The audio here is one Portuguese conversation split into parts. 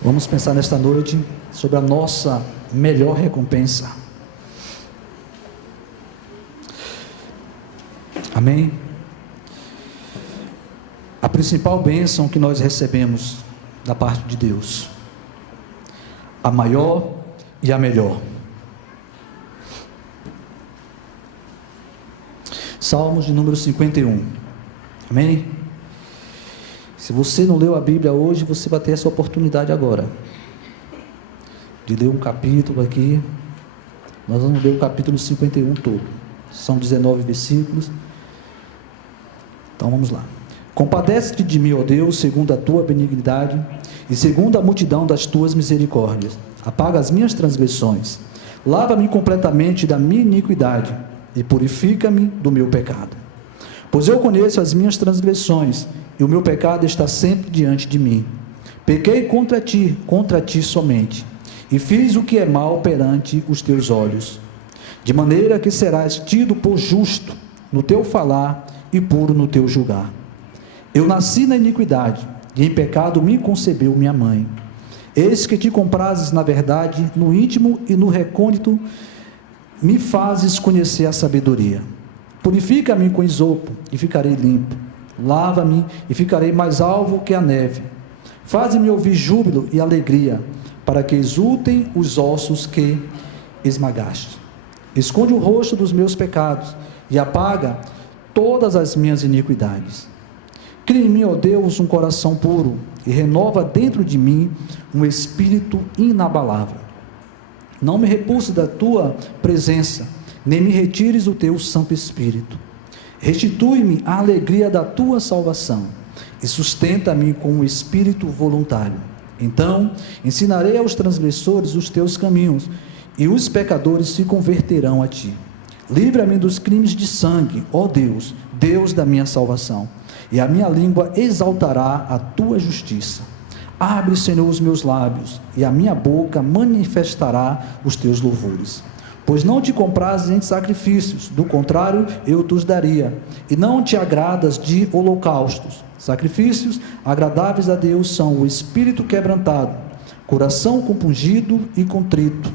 Vamos pensar nesta noite sobre a nossa melhor recompensa. Amém? A principal bênção que nós recebemos da parte de Deus, a maior e a melhor. Salmos de número 51. Amém? Se você não leu a Bíblia hoje, você vai ter essa oportunidade agora de ler um capítulo aqui. Nós vamos ler o capítulo 51 todo. São 19 versículos. Então vamos lá. Compadece-te de mim, ó Deus, segundo a tua benignidade e segundo a multidão das tuas misericórdias. Apaga as minhas transgressões. Lava-me completamente da minha iniquidade e purifica-me do meu pecado. Pois eu conheço as minhas transgressões e o meu pecado está sempre diante de mim. Pequei contra ti somente, e fiz o que é mal perante os teus olhos, de maneira que serás tido por justo no teu falar e puro no teu julgar. Eu nasci na iniquidade, e em pecado me concebeu minha mãe. Eis que te comprases na verdade, no íntimo e no recôndito, me fazes conhecer a sabedoria. Purifica-me com esopo, e ficarei limpo. Lava-me, e ficarei mais alvo que a neve. Faze-me ouvir júbilo e alegria, para que exultem os ossos que esmagaste. Esconde o rosto dos meus pecados, e apaga todas as minhas iniquidades. Cria em mim, ó Deus, um coração puro, e renova dentro de mim um espírito inabalável. Não me repulses da tua presença, nem me retires o teu Santo Espírito. Restitui-me a alegria da tua salvação, e sustenta-me com um espírito voluntário. Então ensinarei aos transgressores os teus caminhos, e os pecadores se converterão a ti. Livra-me dos crimes de sangue, ó Deus, Deus da minha salvação, e a minha língua exaltará a tua justiça. Abre, Senhor, os meus lábios, e a minha boca manifestará os teus louvores. Pois não te comprases em sacrifícios, do contrário, eu te os daria. E não te agradas de holocaustos. Sacrifícios agradáveis a Deus são o espírito quebrantado, coração compungido e contrito.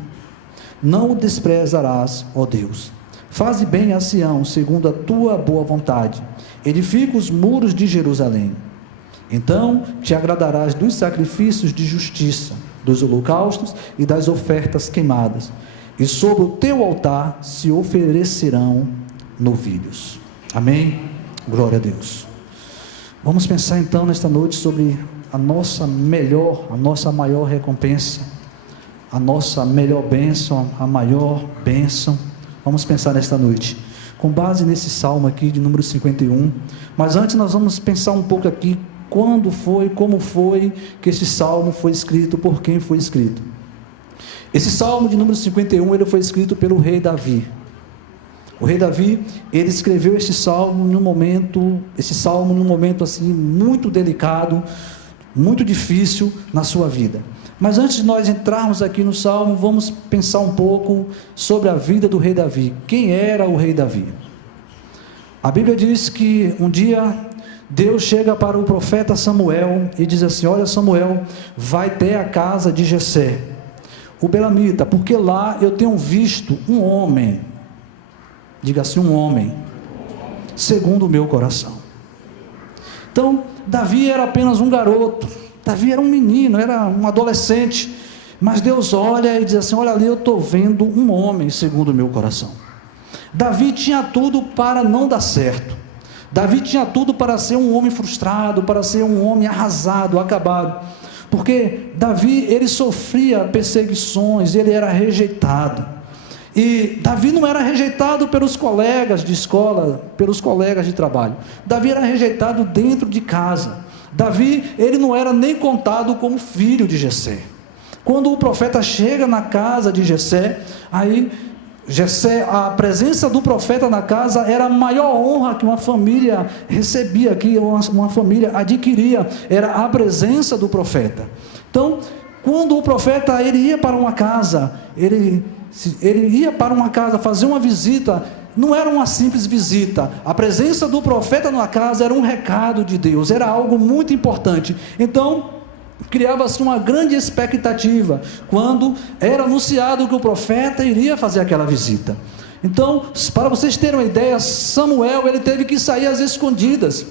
Não o desprezarás, ó Deus. Faze bem a Sião, segundo a tua boa vontade. Edifica os muros de Jerusalém. Então te agradarás dos sacrifícios de justiça, dos holocaustos e das ofertas queimadas. E sobre o teu altar se oferecerão novilhos. Amém? Glória a Deus. Vamos pensar então nesta noite sobre a nossa maior recompensa, a nossa melhor bênção, a maior bênção. Vamos pensar nesta noite, com base nesse salmo aqui de número 51, mas antes nós vamos pensar um pouco aqui, quando foi, como foi que esse salmo foi escrito, por quem foi escrito. Esse salmo de número 51, ele foi escrito pelo rei Davi. O rei Davi, ele escreveu esse salmo num momento assim, muito delicado, muito difícil na sua vida. Mas antes de nós entrarmos aqui no salmo, vamos pensar um pouco sobre a vida do rei Davi. Quem era o rei Davi? A Bíblia diz que um dia Deus chega para o profeta Samuel e diz assim: olha, Samuel, vai até a casa de Jessé, o belamita, porque lá eu tenho visto um homem, diga assim, um homem, segundo o meu coração. Então, Davi era apenas um garoto, Davi era um menino, era um adolescente, mas Deus olha e diz assim: olha ali, eu estou vendo um homem segundo o meu coração. Davi tinha tudo para não dar certo, Davi tinha tudo para ser um homem frustrado, para ser um homem arrasado, acabado, porque Davi, ele sofria perseguições, ele era rejeitado, e Davi não era rejeitado pelos colegas de escola, pelos colegas de trabalho, Davi era rejeitado dentro de casa. Davi, ele não era nem contado como filho de Jessé. Quando o profeta chega na casa de Jessé, aí Jessé, a presença do profeta na casa era a maior honra que uma família recebia, que uma família adquiria, era a presença do profeta. Então, quando o profeta ele ia para uma casa, ele ia para uma casa fazer uma visita, não era uma simples visita, a presença do profeta na casa era um recado de Deus, era algo muito importante. Então criava-se uma grande expectativa quando era anunciado que o profeta iria fazer aquela visita. Então, para vocês terem uma ideia, Samuel, ele teve que sair às escondidas.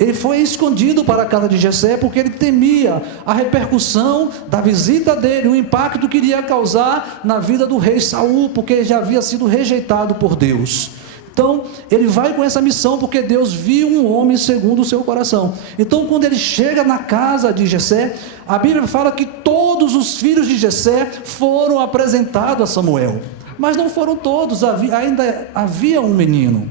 Ele foi escondido para a casa de Jessé, porque ele temia a repercussão da visita dele, o impacto que iria causar na vida do rei Saul, porque ele já havia sido rejeitado por Deus. Então, ele vai com essa missão, porque Deus viu um homem segundo o seu coração. Então, quando ele chega na casa de Jessé, a Bíblia fala que todos os filhos de Jessé foram apresentados a Samuel. Mas não foram todos, ainda havia um menino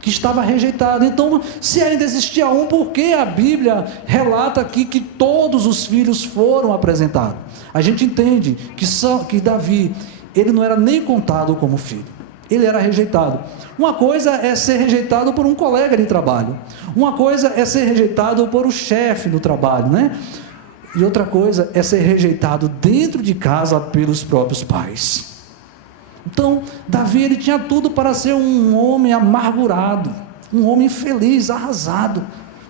que estava rejeitado. Então, se ainda existia um, por que a Bíblia relata aqui que todos os filhos foram apresentados? A gente entende que Davi, ele não era nem contado como filho, ele era rejeitado. Uma coisa é ser rejeitado por um colega de trabalho, uma coisa é ser rejeitado por o chefe do trabalho, né? E outra coisa é ser rejeitado dentro de casa pelos próprios pais. Então, Davi, ele tinha tudo para ser um homem amargurado, um homem infeliz, arrasado,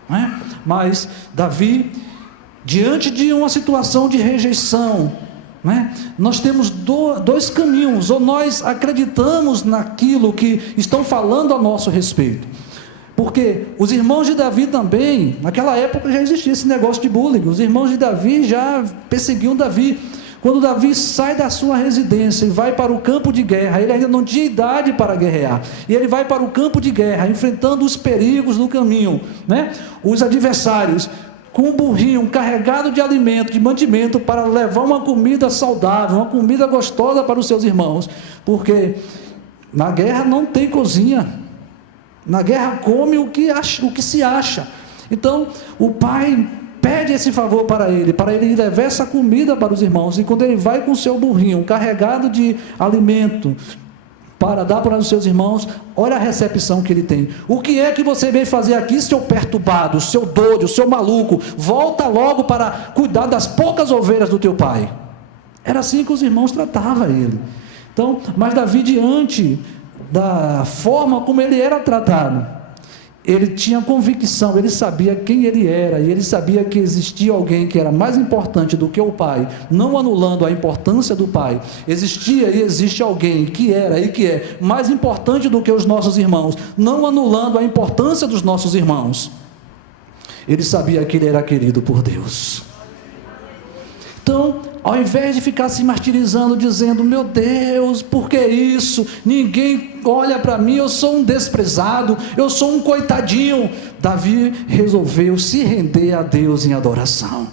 né? Mas Davi, diante de uma situação de rejeição, né, nós temos dois caminhos: ou nós acreditamos naquilo que estão falando a nosso respeito, porque os irmãos de Davi também, naquela época já existia esse negócio de bullying, os irmãos de Davi já perseguiam Davi. Quando Davi sai da sua residência e vai para o campo de guerra, ele ainda não tinha idade para guerrear, e ele vai para o campo de guerra, enfrentando os perigos do caminho, né? Os adversários, com um burrinho carregado de alimento, de mantimento, para levar uma comida saudável, uma comida gostosa para os seus irmãos, porque na guerra não tem cozinha, na guerra come o que se acha. Então o pai pede esse favor para ele levar essa comida para os irmãos, e quando ele vai com o seu burrinho carregado de alimento para dar para os seus irmãos, olha a recepção que ele tem: o que é que você veio fazer aqui, seu perturbado, seu doido, seu maluco? Volta logo para cuidar das poucas ovelhas do teu pai. Era assim que os irmãos tratavam ele. Então, mas Davi, diante da forma como ele era tratado, ele tinha convicção, ele sabia quem ele era, e ele sabia que existia alguém que era mais importante do que o pai, não anulando a importância do pai. Existia e existe alguém que era e que é mais importante do que os nossos irmãos, não anulando a importância dos nossos irmãos. Ele sabia que ele era querido por Deus. Então, ao invés de ficar se martirizando, dizendo: meu Deus, por que isso? Ninguém olha para mim, eu sou um desprezado, eu sou um coitadinho. Davi resolveu se render a Deus em adoração,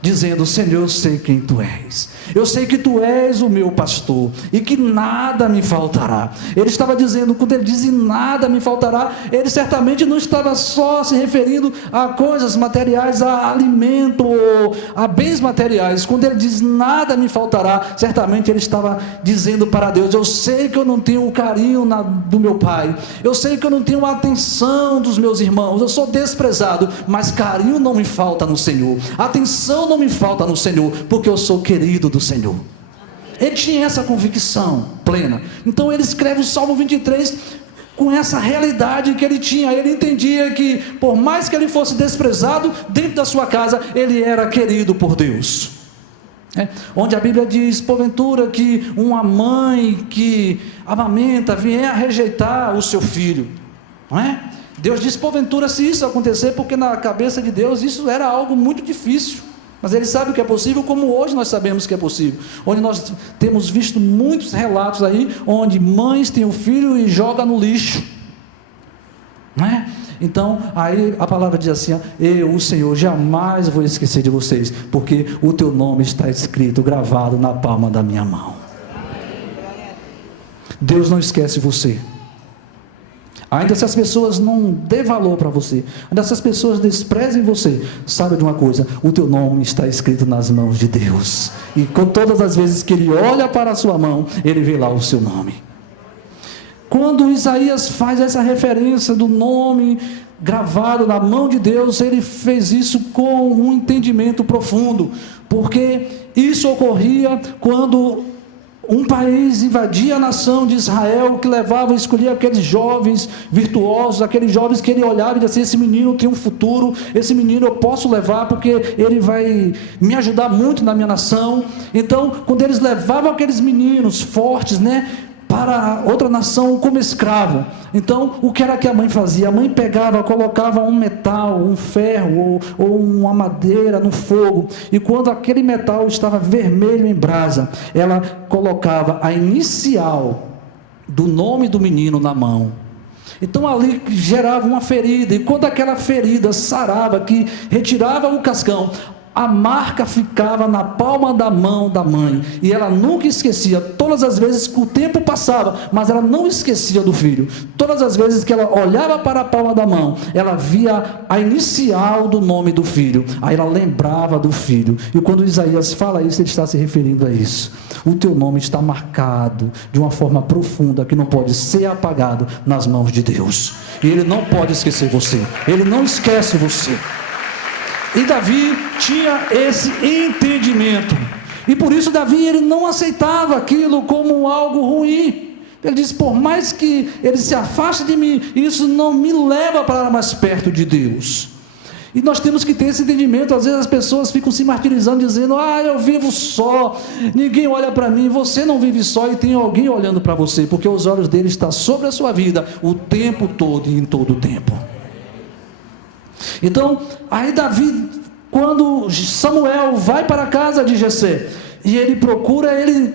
dizendo: Senhor, eu sei quem Tu és, eu sei que Tu és o meu pastor, e que nada me faltará. Ele estava dizendo, quando ele diz nada me faltará, ele certamente não estava só se referindo a coisas materiais, a alimento, ou a bens materiais. Quando ele diz nada me faltará, certamente ele estava dizendo para Deus: eu sei que eu não tenho o carinho do meu pai, eu sei que eu não tenho a atenção dos meus irmãos, eu sou desprezado, mas carinho não me falta no Senhor, atenção não me falta no Senhor, porque eu sou querido do Senhor. Ele tinha essa convicção plena. Então ele escreve o Salmo 23 com essa realidade que ele tinha. Ele entendia que, por mais que ele fosse desprezado, dentro da sua casa ele era querido por Deus. Onde a Bíblia diz, porventura, que uma mãe que amamenta vier a rejeitar o seu filho, não é? Deus diz, porventura, se isso acontecer, porque na cabeça de Deus isso era algo muito difícil, mas Ele sabe que é possível, como hoje nós sabemos que é possível, onde nós temos visto muitos relatos aí, onde mães têm o filho e jogam no lixo, não é? Então, aí a palavra diz assim, eu, o Senhor, jamais vou esquecer de vocês, porque o teu nome está escrito, gravado na palma da minha mão. Deus não esquece você. Ainda se as pessoas não dêem valor para você, ainda se as pessoas desprezem você, saiba de uma coisa, o teu nome está escrito nas mãos de Deus, e com todas as vezes que Ele olha para a sua mão, Ele vê lá o seu nome. Quando Isaías faz essa referência do nome gravado na mão de Deus, ele fez isso com um entendimento profundo, porque isso ocorria quando um país invadia a nação de Israel, que levava a escolher aqueles jovens virtuosos, aqueles jovens que ele olhava e dizia assim: esse menino tem um futuro, esse menino eu posso levar porque ele vai me ajudar muito na minha nação. Então, quando eles levavam aqueles meninos fortes, para outra nação como escravo, então o que era que a mãe fazia? A mãe pegava, colocava um metal, um ferro ou uma madeira no fogo, e quando aquele metal estava vermelho em brasa, ela colocava a inicial do nome do menino na mão. Então ali gerava uma ferida, e quando aquela ferida sarava, que retirava o cascão, a marca ficava na palma da mão da mãe, e ela nunca esquecia. Todas as vezes que o tempo passava, mas ela não esquecia do filho. Todas as vezes que ela olhava para a palma da mão, ela via a inicial do nome do filho, aí ela lembrava do filho. E quando Isaías fala isso, ele está se referindo a isso. O teu nome está marcado de uma forma profunda, que não pode ser apagado nas mãos de Deus, e Ele não pode esquecer você, Ele não esquece você. E Davi tinha esse entendimento, e por isso Davi, ele não aceitava aquilo como algo ruim. Ele diz: por mais que ele se afaste de mim, isso não me leva para mais perto de Deus. E nós temos que ter esse entendimento. Às vezes as pessoas ficam se martirizando, dizendo: eu vivo só, ninguém olha para mim. Você não vive só, e tem alguém olhando para você, porque os olhos dele estão sobre a sua vida o tempo todo e em todo o tempo. Então, aí Davi, quando Samuel vai para a casa de Jessé, e ele procura, ele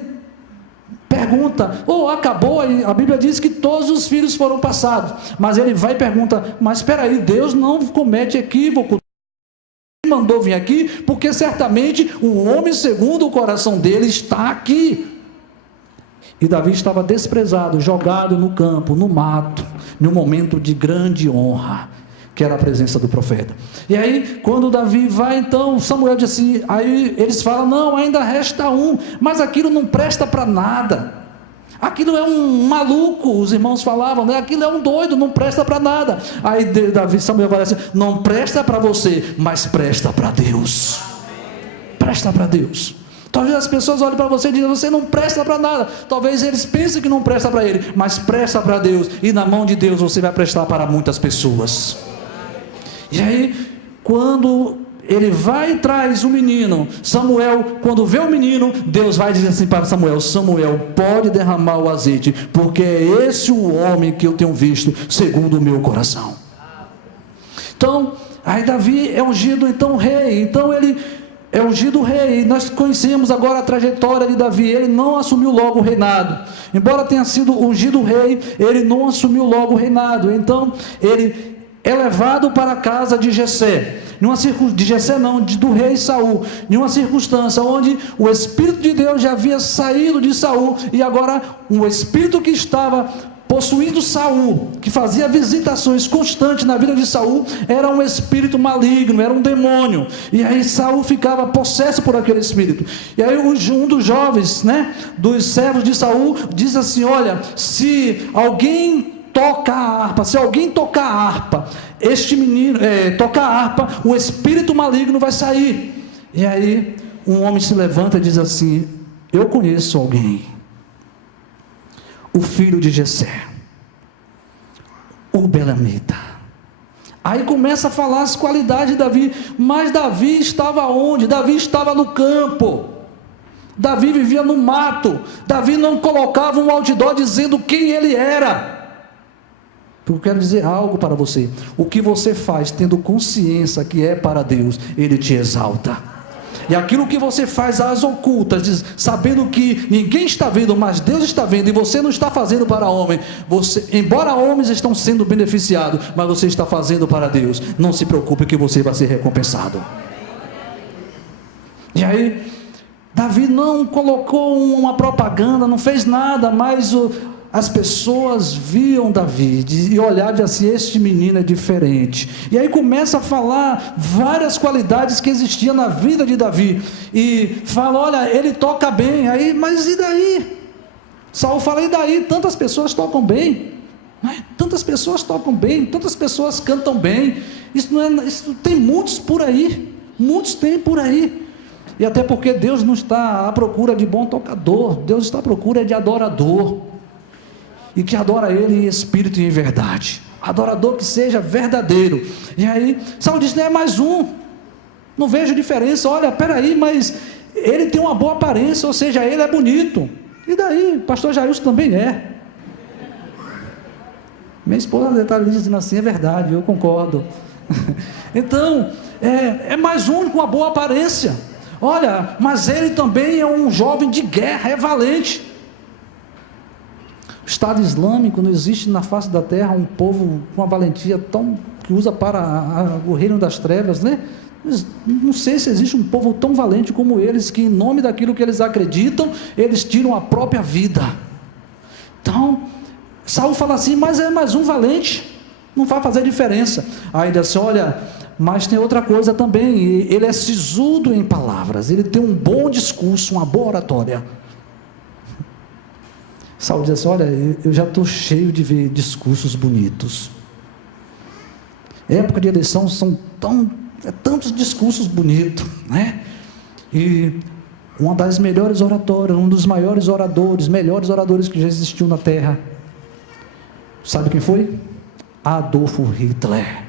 pergunta: acabou? A Bíblia diz que todos os filhos foram passados, mas ele vai e pergunta: mas espera aí, Deus não comete equívoco, ele mandou vir aqui, porque certamente o homem segundo o coração dele está aqui. E Davi estava desprezado, jogado no campo, no mato, num momento de grande honra, que era a presença do profeta. E aí, quando Davi vai, então Samuel diz assim, aí eles falam: não, ainda resta um, mas aquilo não presta para nada, aquilo é um maluco, os irmãos falavam, aquilo é um doido, não presta para nada. Aí Samuel vai assim: não presta para você, mas presta para Deus. Presta para Deus. Talvez as pessoas olhem para você e digam: você não presta para nada. Talvez eles pensem que não presta para ele, mas presta para Deus, e na mão de Deus você vai prestar para muitas pessoas. E aí, quando ele vai e traz o menino, Samuel, quando vê o menino, Deus vai dizer assim para Samuel: Samuel, pode derramar o azeite, porque é esse o homem que eu tenho visto segundo o meu coração. Então, aí Davi é ungido então rei, então ele é ungido rei. Nós conhecemos agora a trajetória de Davi. Ele não assumiu logo o reinado, embora tenha sido ungido rei, ele não assumiu logo o reinado. Então ele é levado para a casa de Jessé, do rei Saul, em uma circunstância onde o Espírito de Deus já havia saído de Saul, e agora um Espírito que estava possuindo Saul, que fazia visitações constantes na vida de Saul, era um espírito maligno, era um demônio. E aí Saul ficava possesso por aquele espírito. E aí um dos jovens, dos servos de Saul, diz assim: olha, se alguém tocar a harpa, este menino tocar a harpa, o espírito maligno vai sair. E aí um homem se levanta e diz assim: eu conheço alguém, o filho de Jessé, o belemita. Aí começa a falar as qualidades de Davi. Mas Davi estava onde? Davi estava no campo, Davi vivia no mato, Davi não colocava um outdoor dizendo quem ele era. Eu quero dizer algo para você: o que você faz tendo consciência que é para Deus, Ele te exalta. E aquilo que você faz às ocultas, sabendo que ninguém está vendo, mas Deus está vendo, e você não está fazendo para homem, embora homens estão sendo beneficiados, mas você está fazendo para Deus, não se preocupe que você vai ser recompensado. E aí Davi não colocou uma propaganda, não fez nada, mas as pessoas viam Davi e olhavam assim: este menino é diferente. E aí começa a falar várias qualidades que existiam na vida de Davi, e fala: olha, ele toca bem. Aí, mas e daí? Saul fala: e daí? Tantas pessoas tocam bem, tantas pessoas tocam bem, tantas pessoas cantam bem, isso tem muitos por aí, muitos tem por aí. E até porque Deus não está à procura de bom tocador, Deus está à procura de adorador, e que adora Ele em espírito e em verdade, adorador que seja verdadeiro. E aí Saul disse: não é mais um, não vejo diferença. Olha, peraí, mas ele tem uma boa aparência, ou seja, ele é bonito. E daí? Pastor Jailson também é. Minha esposa está ali dizendo assim: é verdade, eu concordo. Então, é mais um com uma boa aparência. Olha, mas ele também é um jovem de guerra, é valente. O Estado Islâmico, não existe na face da terra um povo com uma valentia tão, que usa para o reino das trevas, né? Não sei se existe um povo tão valente como eles, que em nome daquilo que eles acreditam, eles tiram a própria vida. Então, Saul fala assim: mas é mais um valente, não vai fazer diferença. Aí ele disse: olha, mas tem outra coisa também, ele é sisudo em palavras, ele tem um bom discurso, uma boa oratória. Saul diz assim: olha, eu já estou cheio de ver discursos bonitos. Época de eleição são tantos discursos bonitos, né? E uma das melhores oratórias, um dos maiores oradores, melhores oradores que já existiu na terra, sabe quem foi? Adolf Hitler.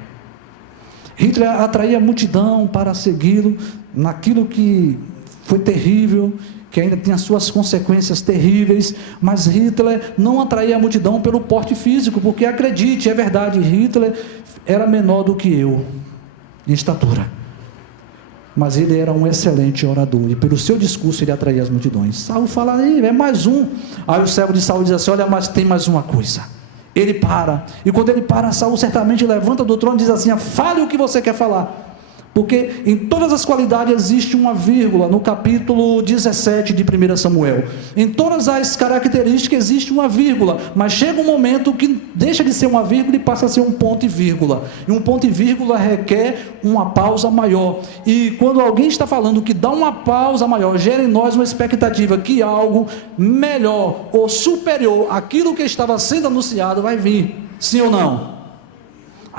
Hitler atraía a multidão para segui-lo naquilo que foi terrível, que ainda tem as suas consequências terríveis, mas Hitler não atraía a multidão pelo porte físico, porque acredite, é verdade, Hitler era menor do que eu em estatura, mas ele era um excelente orador, e pelo seu discurso ele atraía as multidões. Saul fala: aí, é mais um. Aí o servo de Saul diz assim: olha, mas tem mais uma coisa. Ele para, e quando ele para, Saul certamente levanta do trono e diz assim: fale o que você quer falar, porque em todas as qualidades existe uma vírgula, no capítulo 17 de 1 Samuel, em todas as características existe uma vírgula, mas chega um momento que deixa de ser uma vírgula e passa a ser um ponto e vírgula, e um ponto e vírgula requer uma pausa maior, e quando alguém está falando que dá uma pausa maior, gera em nós uma expectativa que algo melhor ou superior àquilo que estava sendo anunciado vai vir, sim ou não?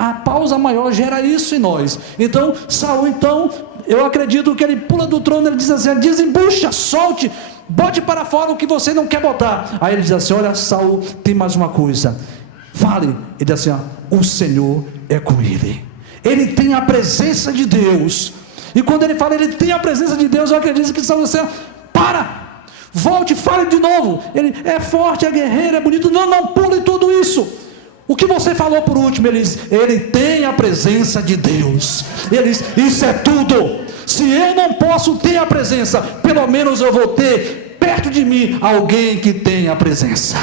A pausa maior gera isso em nós. Então, Saul, eu acredito que ele pula do trono, ele diz assim: desembucha, solte, bote para fora o que você não quer botar. Aí ele diz assim: olha, Saul, tem mais uma coisa, fale. Ele diz assim: o Senhor é com ele, ele tem a presença de Deus. E quando ele fala, ele tem a presença de Deus, eu acredito que Saul diz assim: para, volte, fale de novo. Ele é forte, é guerreiro, é bonito. Não pule tudo isso. O que você falou por último? Ele tem a presença de Deus. Isso é tudo. Se eu não posso ter a presença, pelo menos eu vou ter perto de mim alguém que tem a presença.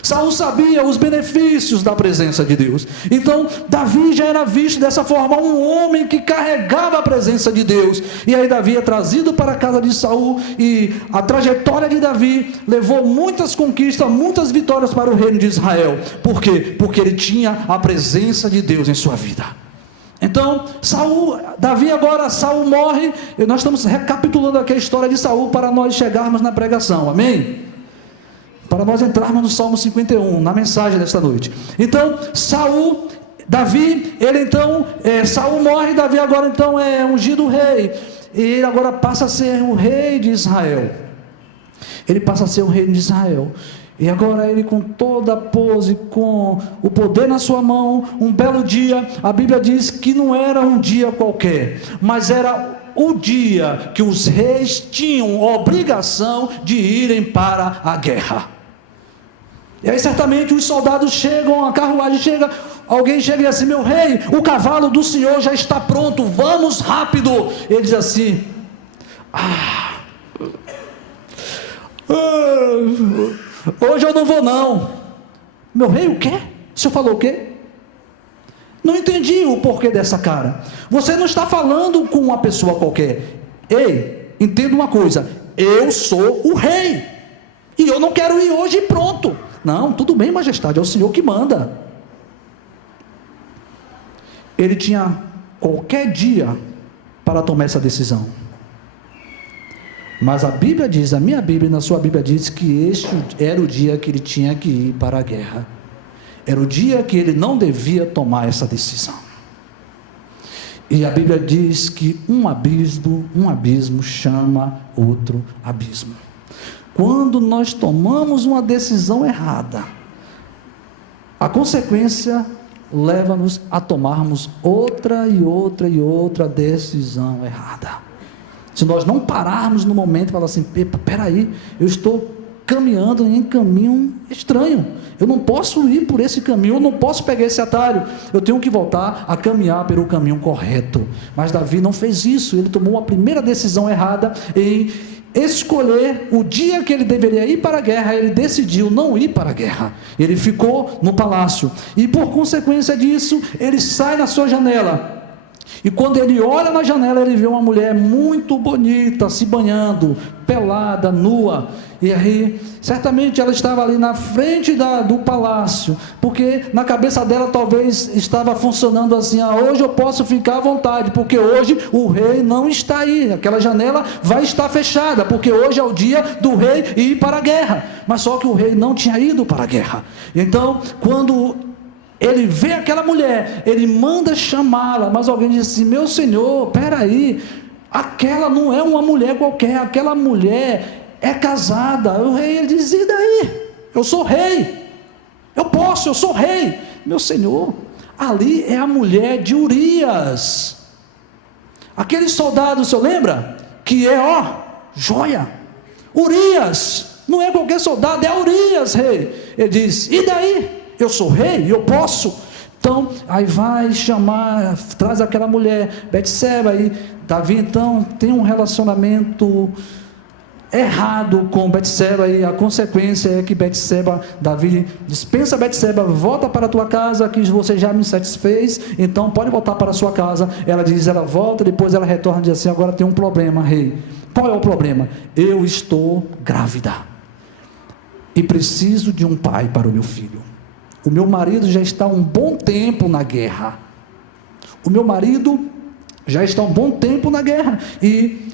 Saul sabia os benefícios da presença de Deus. Então Davi já era visto dessa forma, um homem que carregava a presença de Deus. E aí Davi é trazido para a casa de Saul, e a trajetória de Davi levou muitas conquistas, muitas vitórias para o reino de Israel. Por quê? Porque ele tinha a presença de Deus em sua vida. Então Saul morre, e nós estamos recapitulando aqui a história de Saul para nós chegarmos na pregação, amém? Para nós entrarmos no Salmo 51, na mensagem desta noite. Então, Saul morre, Davi agora então é ungido rei, e ele agora passa a ser o rei de Israel. Ele passa a ser o rei de Israel, e agora ele, com toda a pose, com o poder na sua mão, um belo dia, a Bíblia diz que não era um dia qualquer, mas era o dia que os reis tinham obrigação de irem para a guerra. E aí certamente os soldados chegam, a carruagem chega, alguém chega e diz assim: meu rei, o cavalo do senhor já está pronto, vamos rápido. Ele diz assim: hoje eu não vou não. Meu rei, o quê? O senhor falou o quê? Não entendi o porquê dessa cara. Você não está falando com uma pessoa qualquer. Ei, entenda uma coisa, eu sou o rei, e eu não quero ir hoje e pronto. Não, tudo bem, majestade, é o senhor que manda. Ele tinha qualquer dia para tomar essa decisão, mas a Bíblia diz, a minha Bíblia, na sua Bíblia diz que este era o dia que ele tinha que ir para a guerra. Era o dia que ele não devia tomar essa decisão. E a Bíblia diz que um abismo chama outro abismo. Quando nós tomamos uma decisão errada, a consequência leva-nos a tomarmos outra e outra e outra decisão errada. Se nós não pararmos no momento e falar assim, peraí, eu estou caminhando em caminho estranho, eu não posso ir por esse caminho, eu não posso pegar esse atalho, eu tenho que voltar a caminhar pelo caminho correto. Mas Davi não fez isso, ele tomou a primeira decisão errada em escolher o dia que ele deveria ir para a guerra. Ele decidiu não ir para a guerra, ele ficou no palácio, e por consequência disso, ele sai na sua janela, e quando ele olha na janela, ele vê uma mulher muito bonita, se banhando, pelada, nua, e aí, certamente ela estava ali na frente do palácio, porque na cabeça dela talvez estava funcionando assim, hoje eu posso ficar à vontade, porque hoje o rei não está aí, aquela janela vai estar fechada, porque hoje é o dia do rei ir para a guerra. Mas só que o rei não tinha ido para a guerra. Então, quando ele vê aquela mulher, ele manda chamá-la, mas alguém diz assim, meu senhor, peraí, aquela não é uma mulher qualquer, aquela mulher é casada. O rei, ele diz, e daí? Eu sou rei, eu sou rei. Meu senhor, ali é a mulher de Urias, aquele soldado, o senhor lembra? Que é, joia. Urias, não é qualquer soldado, é Urias, rei. Ele diz, e daí? Eu sou rei, eu posso. Então, aí vai chamar, traz aquela mulher, Betseba, e Davi então tem um relacionamento errado com Betseba, e a consequência é que Davi dispensa Betseba, volta para a tua casa, que você já me satisfez, então pode voltar para a sua casa. Ela diz, ela volta, depois ela retorna e diz assim, agora tem um problema, rei. Qual é o problema? Eu estou grávida, e preciso de um pai para o meu filho. O meu marido já está um bom tempo na guerra, e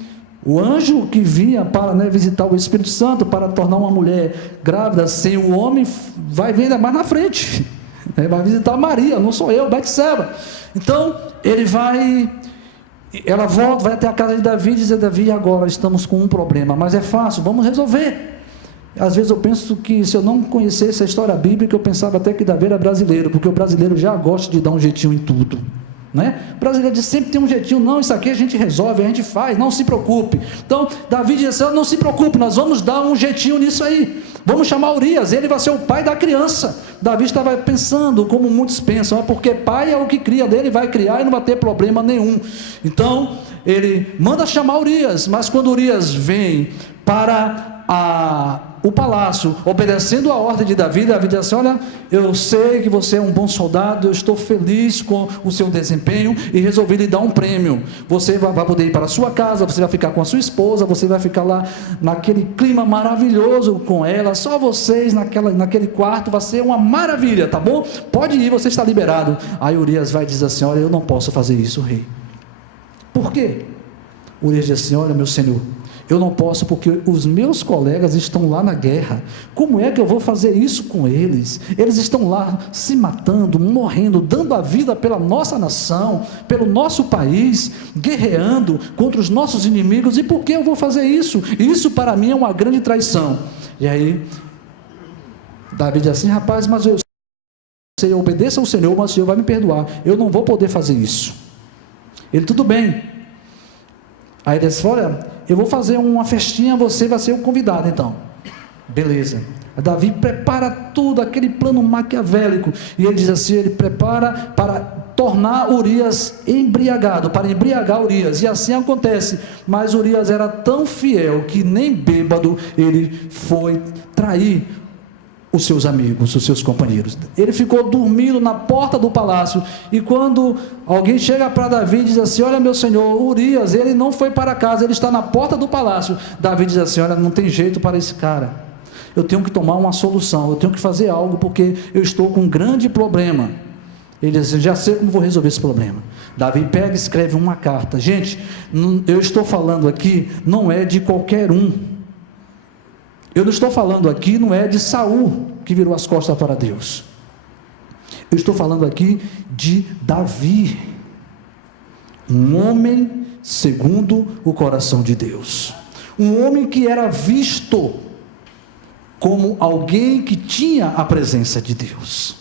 o anjo que vinha para visitar o Espírito Santo, para tornar uma mulher grávida sem o homem, vai vir ainda mais na frente, vai visitar Maria, não sou eu, Betseba. Então, ela volta, vai até a casa de Davi e diz, Davi, agora estamos com um problema, mas é fácil, vamos resolver. Às vezes eu penso que se eu não conhecesse a história bíblica, eu pensava até que Davi era brasileiro, porque o brasileiro já gosta de dar um jeitinho em tudo, né? O brasileiro sempre tem um jeitinho, não, isso aqui a gente resolve, a gente faz, não se preocupe. Então Davi diz assim, não se preocupe, nós vamos dar um jeitinho nisso aí, vamos chamar Urias, ele vai ser o pai da criança. Davi estava pensando como muitos pensam, porque pai é o que cria, dele vai criar e não vai ter problema nenhum. Então ele manda chamar Urias, mas quando Urias vem para o palácio, obedecendo a ordem de Davi, Davi diz assim, olha, eu sei que você é um bom soldado, eu estou feliz com o seu desempenho, e resolvi lhe dar um prêmio. Você vai poder ir para a sua casa, você vai ficar com a sua esposa, você vai ficar lá naquele clima maravilhoso com ela, só vocês naquele quarto, vai ser uma maravilha, tá bom? Pode ir, você está liberado. Aí Urias vai dizer assim, olha, eu não posso fazer isso, rei. Por quê? Urias diz assim, olha, meu senhor, eu não posso, porque os meus colegas estão lá na guerra. Como é que eu vou fazer isso com eles? Eles estão lá se matando, morrendo, dando a vida pela nossa nação, pelo nosso país, guerreando contra os nossos inimigos. E por que eu vou fazer isso? Isso para mim é uma grande traição. E aí Davi diz assim, rapaz, mas eu obedeço ao Senhor, mas o Senhor vai me perdoar, eu não vou poder fazer isso. Ele, tudo bem. Aí ele disse, olha, eu vou fazer uma festinha, você vai ser o convidado então. Beleza. Davi prepara tudo, aquele plano maquiavélico, e ele diz assim, ele prepara para tornar Urias embriagado, para embriagar Urias, e assim acontece. Mas Urias era tão fiel, que nem bêbado ele foi trair os seus amigos, os seus companheiros. Ele ficou dormindo na porta do palácio, e quando alguém chega para Davi e diz assim, olha meu senhor, Urias, ele não foi para casa, ele está na porta do palácio. Davi diz assim, olha, não tem jeito para esse cara, eu tenho que tomar uma solução, eu tenho que fazer algo, porque eu estou com um grande problema. Ele diz assim, já sei como vou resolver esse problema. Davi pega e escreve uma carta. Gente, eu estou falando aqui, não é de qualquer um. Eu não estou falando aqui, não é de Saul que virou as costas para Deus. Eu estou falando aqui de Davi. Um homem segundo o coração de Deus. Um homem que era visto como alguém que tinha a presença de Deus.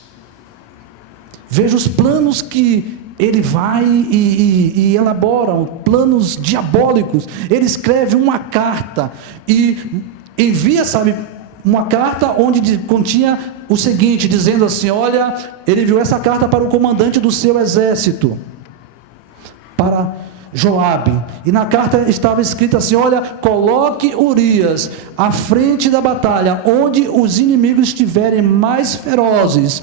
Veja os planos que ele vai e elabora, planos diabólicos. Ele escreve uma carta e envia, uma carta onde continha o seguinte, dizendo assim, olha, ele viu essa carta para o comandante do seu exército, para Joabe, e na carta estava escrito assim, olha, coloque Urias à frente da batalha, onde os inimigos estiverem mais ferozes,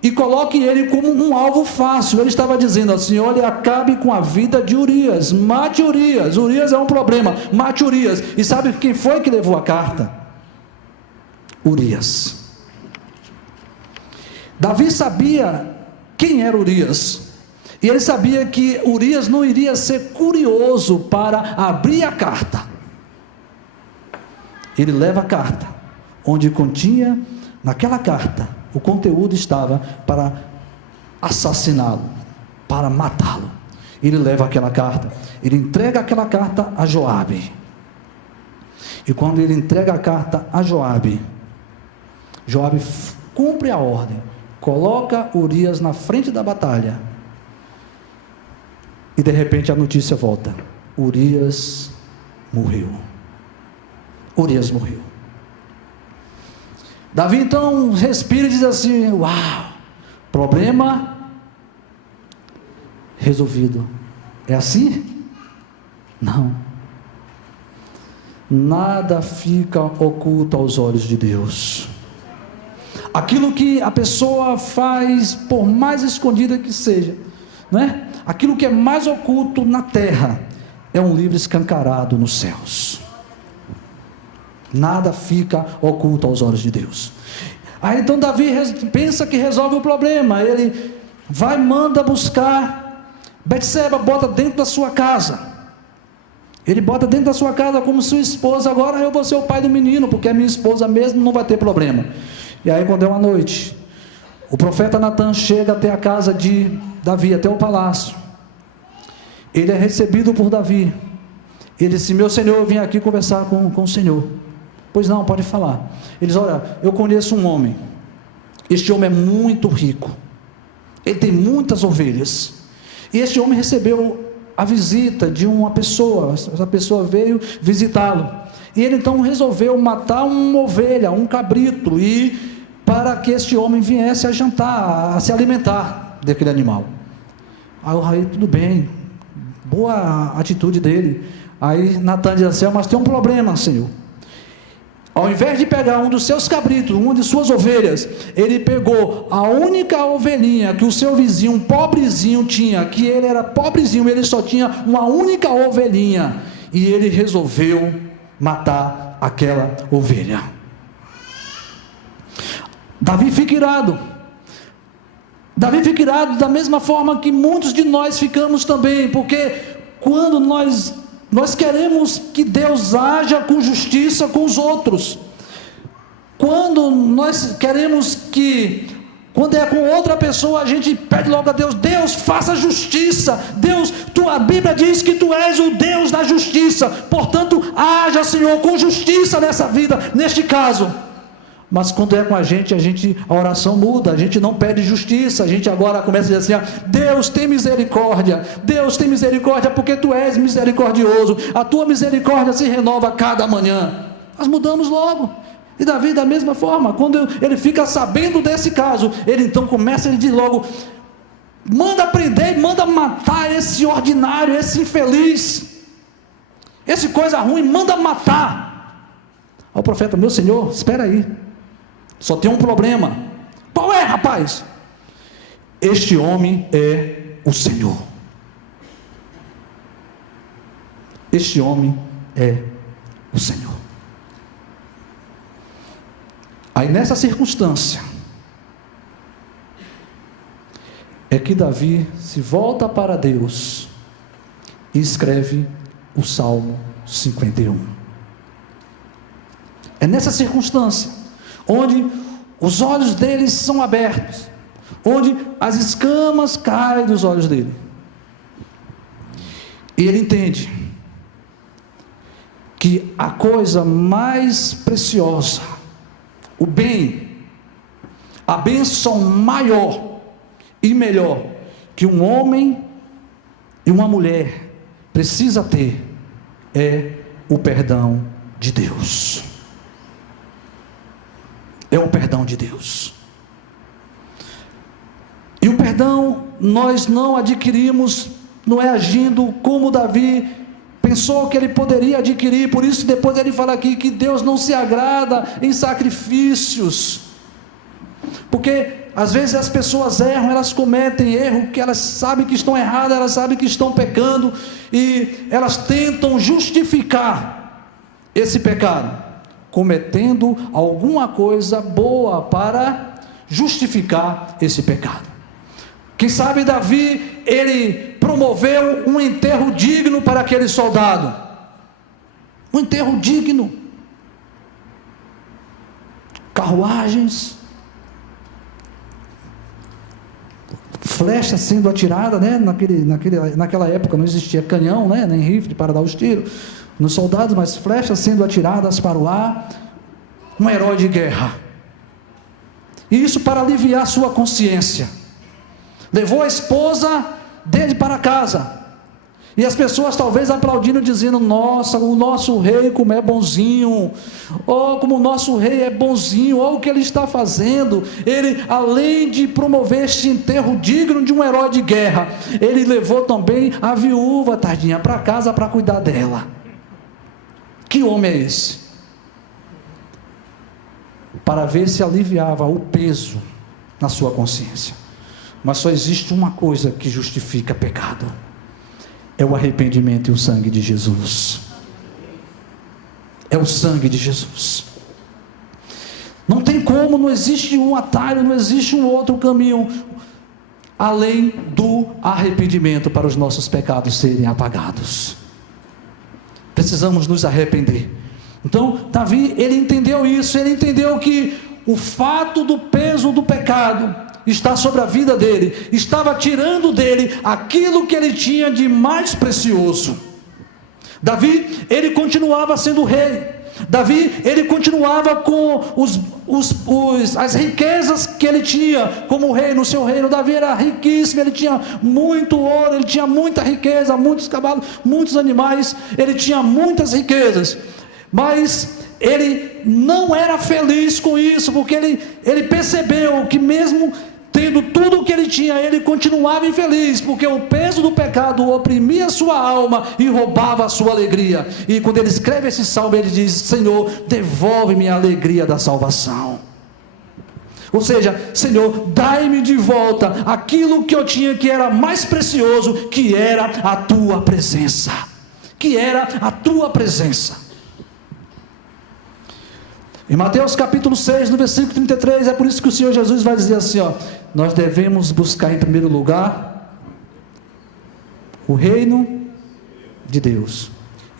e coloque ele como um alvo fácil. Ele estava dizendo assim, olha, acabe com a vida de Urias, mate Urias, Urias é um problema, mate Urias. E sabe quem foi que levou a carta? Urias. Davi sabia quem era Urias, e ele sabia que Urias não iria ser curioso para abrir a carta. Ele leva a carta, onde continha, naquela carta, o conteúdo estava para assassiná-lo, para matá-lo. Ele leva aquela carta, ele entrega aquela carta a Joabe, e quando ele entrega a carta a Joabe, Joabe cumpre a ordem, coloca Urias na frente da batalha, e de repente a notícia volta, Urias morreu. Urias morreu. Davi então respira e diz assim, uau, problema resolvido. É assim? Não. Nada fica oculto aos olhos de Deus. Aquilo que a pessoa faz, por mais escondida que seja, né? Aquilo que é mais oculto na terra, é um livro escancarado nos céus. Nada fica oculto aos olhos de Deus. Aí então Davi pensa que resolve o problema. Ele vai, manda buscar Betseba, bota dentro da sua casa. Ele bota dentro da sua casa como sua esposa. Agora eu vou ser o pai do menino, porque é minha esposa mesmo, não vai ter problema. E aí quando é uma noite, o profeta Natan chega até a casa de Davi, até o palácio. Ele é recebido por Davi. Ele disse, meu senhor, eu vim aqui conversar com o senhor. Pois não, pode falar. Ele diz, olha, eu conheço um homem, este homem é muito rico, ele tem muitas ovelhas, e este homem recebeu a visita de uma pessoa, essa pessoa veio visitá-lo, e ele então resolveu matar uma ovelha, um cabrito, e para que este homem viesse a jantar, a se alimentar daquele animal. Aí tudo bem, boa atitude dele. Aí Natan diz assim, mas tem um problema, senhor. Ao invés de pegar um dos seus cabritos, uma de suas ovelhas, ele pegou a única ovelhinha que o seu vizinho, um pobrezinho, tinha, que ele era pobrezinho, ele só tinha uma única ovelhinha, e ele resolveu matar aquela ovelha. Davi fica irado. Davi fica irado da mesma forma que muitos de nós ficamos também, porque quando nós queremos que Deus haja com justiça com os outros, quando nós queremos quando é com outra pessoa, a gente pede logo a Deus, Deus faça justiça, Deus, a Bíblia diz que Tu és o Deus da justiça, portanto, haja, Senhor, com justiça nessa vida, neste caso. Mas quando é com a oração muda, a gente não pede justiça, a gente agora começa a dizer assim, Deus tem misericórdia, porque Tu és misericordioso, a Tua misericórdia se renova cada manhã. Nós mudamos logo. E Davi da mesma forma, quando ele fica sabendo desse caso, ele então começa, ele diz logo, manda prender, manda matar esse ordinário, esse infeliz, esse coisa ruim, manda matar. Aí o profeta, meu senhor, espera aí, só tem um problema. Qual é, rapaz? Este homem é o Senhor. Este homem é o Senhor. Aí nessa circunstância, é que Davi se volta para Deus e escreve o Salmo 51. É nessa circunstância, onde os olhos dele são abertos, onde as escamas caem dos olhos dele, E ele entende que a coisa mais preciosa, o bem, a bênção maior e melhor que um homem e uma mulher precisa ter é o perdão de Deus. É o perdão de Deus. E o perdão nós não adquirimos, não é agindo como Davi pensou que ele poderia adquirir. Por isso depois ele fala aqui que Deus não se agrada em sacrifícios, porque às vezes as pessoas erram, elas cometem erro, que elas sabem que estão erradas, elas sabem que estão pecando, e elas tentam justificar esse pecado, cometendo alguma coisa boa para justificar esse pecado. Quem sabe Davi, ele promoveu um enterro digno para aquele soldado, um enterro digno, carruagens, flechas sendo atirada, né? Naquela época não existia canhão, né? Nem rifle para dar os tiros nos soldados, mas flechas sendo atiradas para o ar, um herói de guerra. E isso para aliviar sua consciência. Levou a esposa dele para casa, e as pessoas talvez aplaudindo, dizendo: nossa, o nosso rei como é bonzinho, oh, como o nosso rei é bonzinho, olha o que ele está fazendo. Ele, além de promover este enterro digno de um herói de guerra, ele levou também a viúva, tadinha, para casa para cuidar dela. Que homem é esse? Para ver se aliviava o peso na sua consciência. Mas só existe uma coisa que justifica pecado: é o arrependimento e o sangue de Jesus. É o sangue de Jesus. Não tem como, não existe um atalho, não existe um outro caminho além do arrependimento para os nossos pecados serem apagados. Precisamos nos arrepender. Então Davi, ele entendeu isso, ele entendeu que o fato do peso do pecado está sobre a vida dele, estava tirando dele aquilo que ele tinha de mais precioso. Davi, ele continuava sendo rei. Davi, ele continuava com as riquezas que ele tinha como rei no seu reino. Davi era riquíssimo, ele tinha muito ouro, ele tinha muita riqueza, muitos cavalos, muitos animais, ele tinha muitas riquezas, mas ele não era feliz com isso, porque ele percebeu que mesmo tendo tudo o que ele tinha, ele continuava infeliz, porque o peso do pecado oprimia a sua alma e roubava a sua alegria. E quando ele escreve esse salmo, ele diz: Senhor, devolve-me a alegria da salvação. Ou seja, Senhor, dai-me de volta aquilo que eu tinha, que era mais precioso, que era a tua presença. Que era a tua presença. Em Mateus capítulo 6, no versículo 33, é por isso que o Senhor Jesus vai dizer assim, ó: nós devemos buscar em primeiro lugar o reino de Deus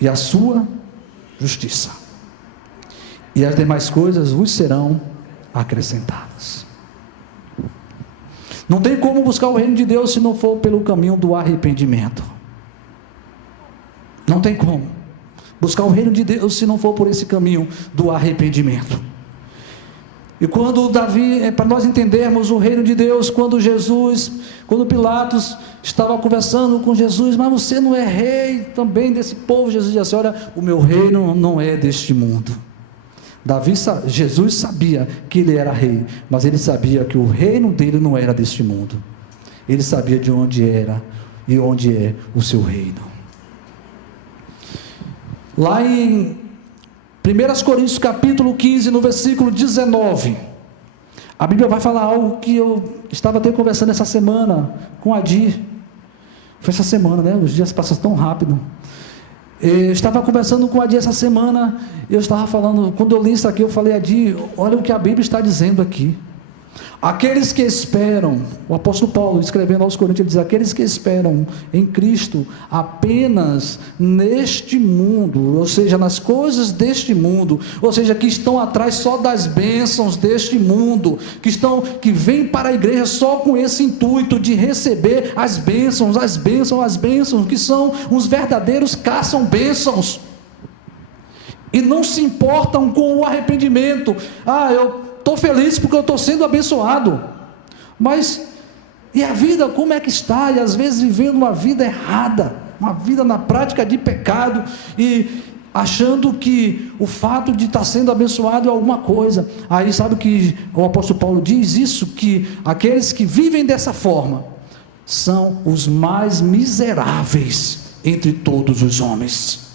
e a sua justiça, e as demais coisas vos serão acrescentadas. Não tem como buscar o reino de Deus se não for pelo caminho do arrependimento. Não tem como buscar o reino de Deus se não for por esse caminho do arrependimento. E quando Davi, para nós entendermos o reino de Deus, quando Pilatos estava conversando com Jesus: mas você não é rei também desse povo? Jesus disse assim: olha, o meu reino não é deste mundo. Jesus sabia que ele era rei, mas ele sabia que o reino dele não era deste mundo. Ele sabia de onde era e onde é o seu reino. Lá em 1 Coríntios capítulo 15, no versículo 19, a Bíblia vai falar algo que eu estava até conversando essa semana com a Adi. Foi essa semana, né? Os dias passam tão rápido. Eu estava conversando com a Adi essa semana, eu estava falando, quando eu li isso aqui, eu falei: Adi, olha o que a Bíblia está dizendo aqui. Aqueles que esperam, o apóstolo Paulo escrevendo aos Coríntios, ele diz: aqueles que esperam em Cristo apenas neste mundo, ou seja, nas coisas deste mundo, ou seja, que estão atrás só das bênçãos deste mundo, que vêm para a igreja só com esse intuito de receber as bênçãos, que são os verdadeiros caçam bênçãos, e não se importam com o arrependimento. Eu estou feliz porque eu estou sendo abençoado, mas e a vida como é que está? E às vezes vivendo uma vida errada, uma vida na prática de pecado, e achando que o fato de estar sendo abençoado é alguma coisa. Aí sabe o que o apóstolo Paulo diz? Isso, que aqueles que vivem dessa forma são os mais miseráveis entre todos os homens.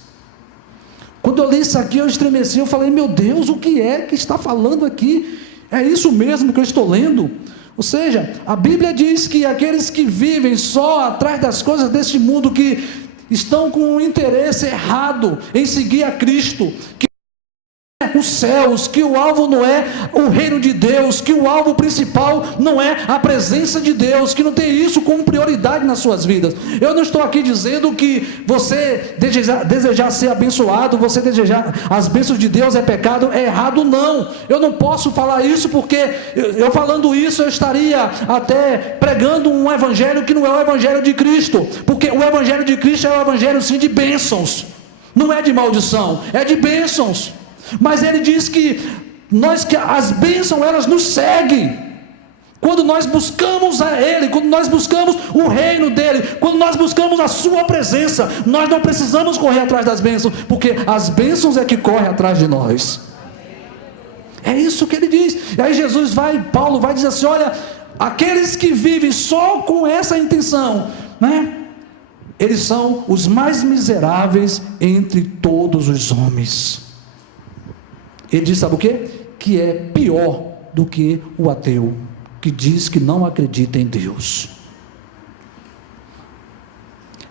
Quando eu li isso aqui, eu estremeci, eu falei: meu Deus, o que é que está falando aqui? É isso mesmo que eu estou lendo? Ou seja, a Bíblia diz que aqueles que vivem só atrás das coisas deste mundo, que estão com um interesse errado em seguir a Cristo, que os céus, que o alvo não é o reino de Deus, que o alvo principal não é a presença de Deus, que não tem isso como prioridade nas suas vidas. Eu não estou aqui dizendo que você desejar ser abençoado, você desejar as bênçãos de Deus é pecado, é errado, não. Eu não posso falar isso, porque eu falando isso, eu estaria até pregando um evangelho que não é o evangelho de Cristo, porque o evangelho de Cristo é o evangelho sim de bênçãos, não é de maldição, é de bênçãos. Mas ele diz que as bênçãos elas nos seguem quando nós buscamos a Ele, quando nós buscamos o reino dEle, quando nós buscamos a sua presença. Nós não precisamos correr atrás das bênçãos, porque as bênçãos é que correm atrás de nós. É isso que ele diz. E aí Paulo vai dizer assim: olha, aqueles que vivem só com essa intenção, eles são os mais miseráveis entre todos os homens. Ele diz, sabe o quê? Que é pior do que o ateu, que diz que não acredita em Deus.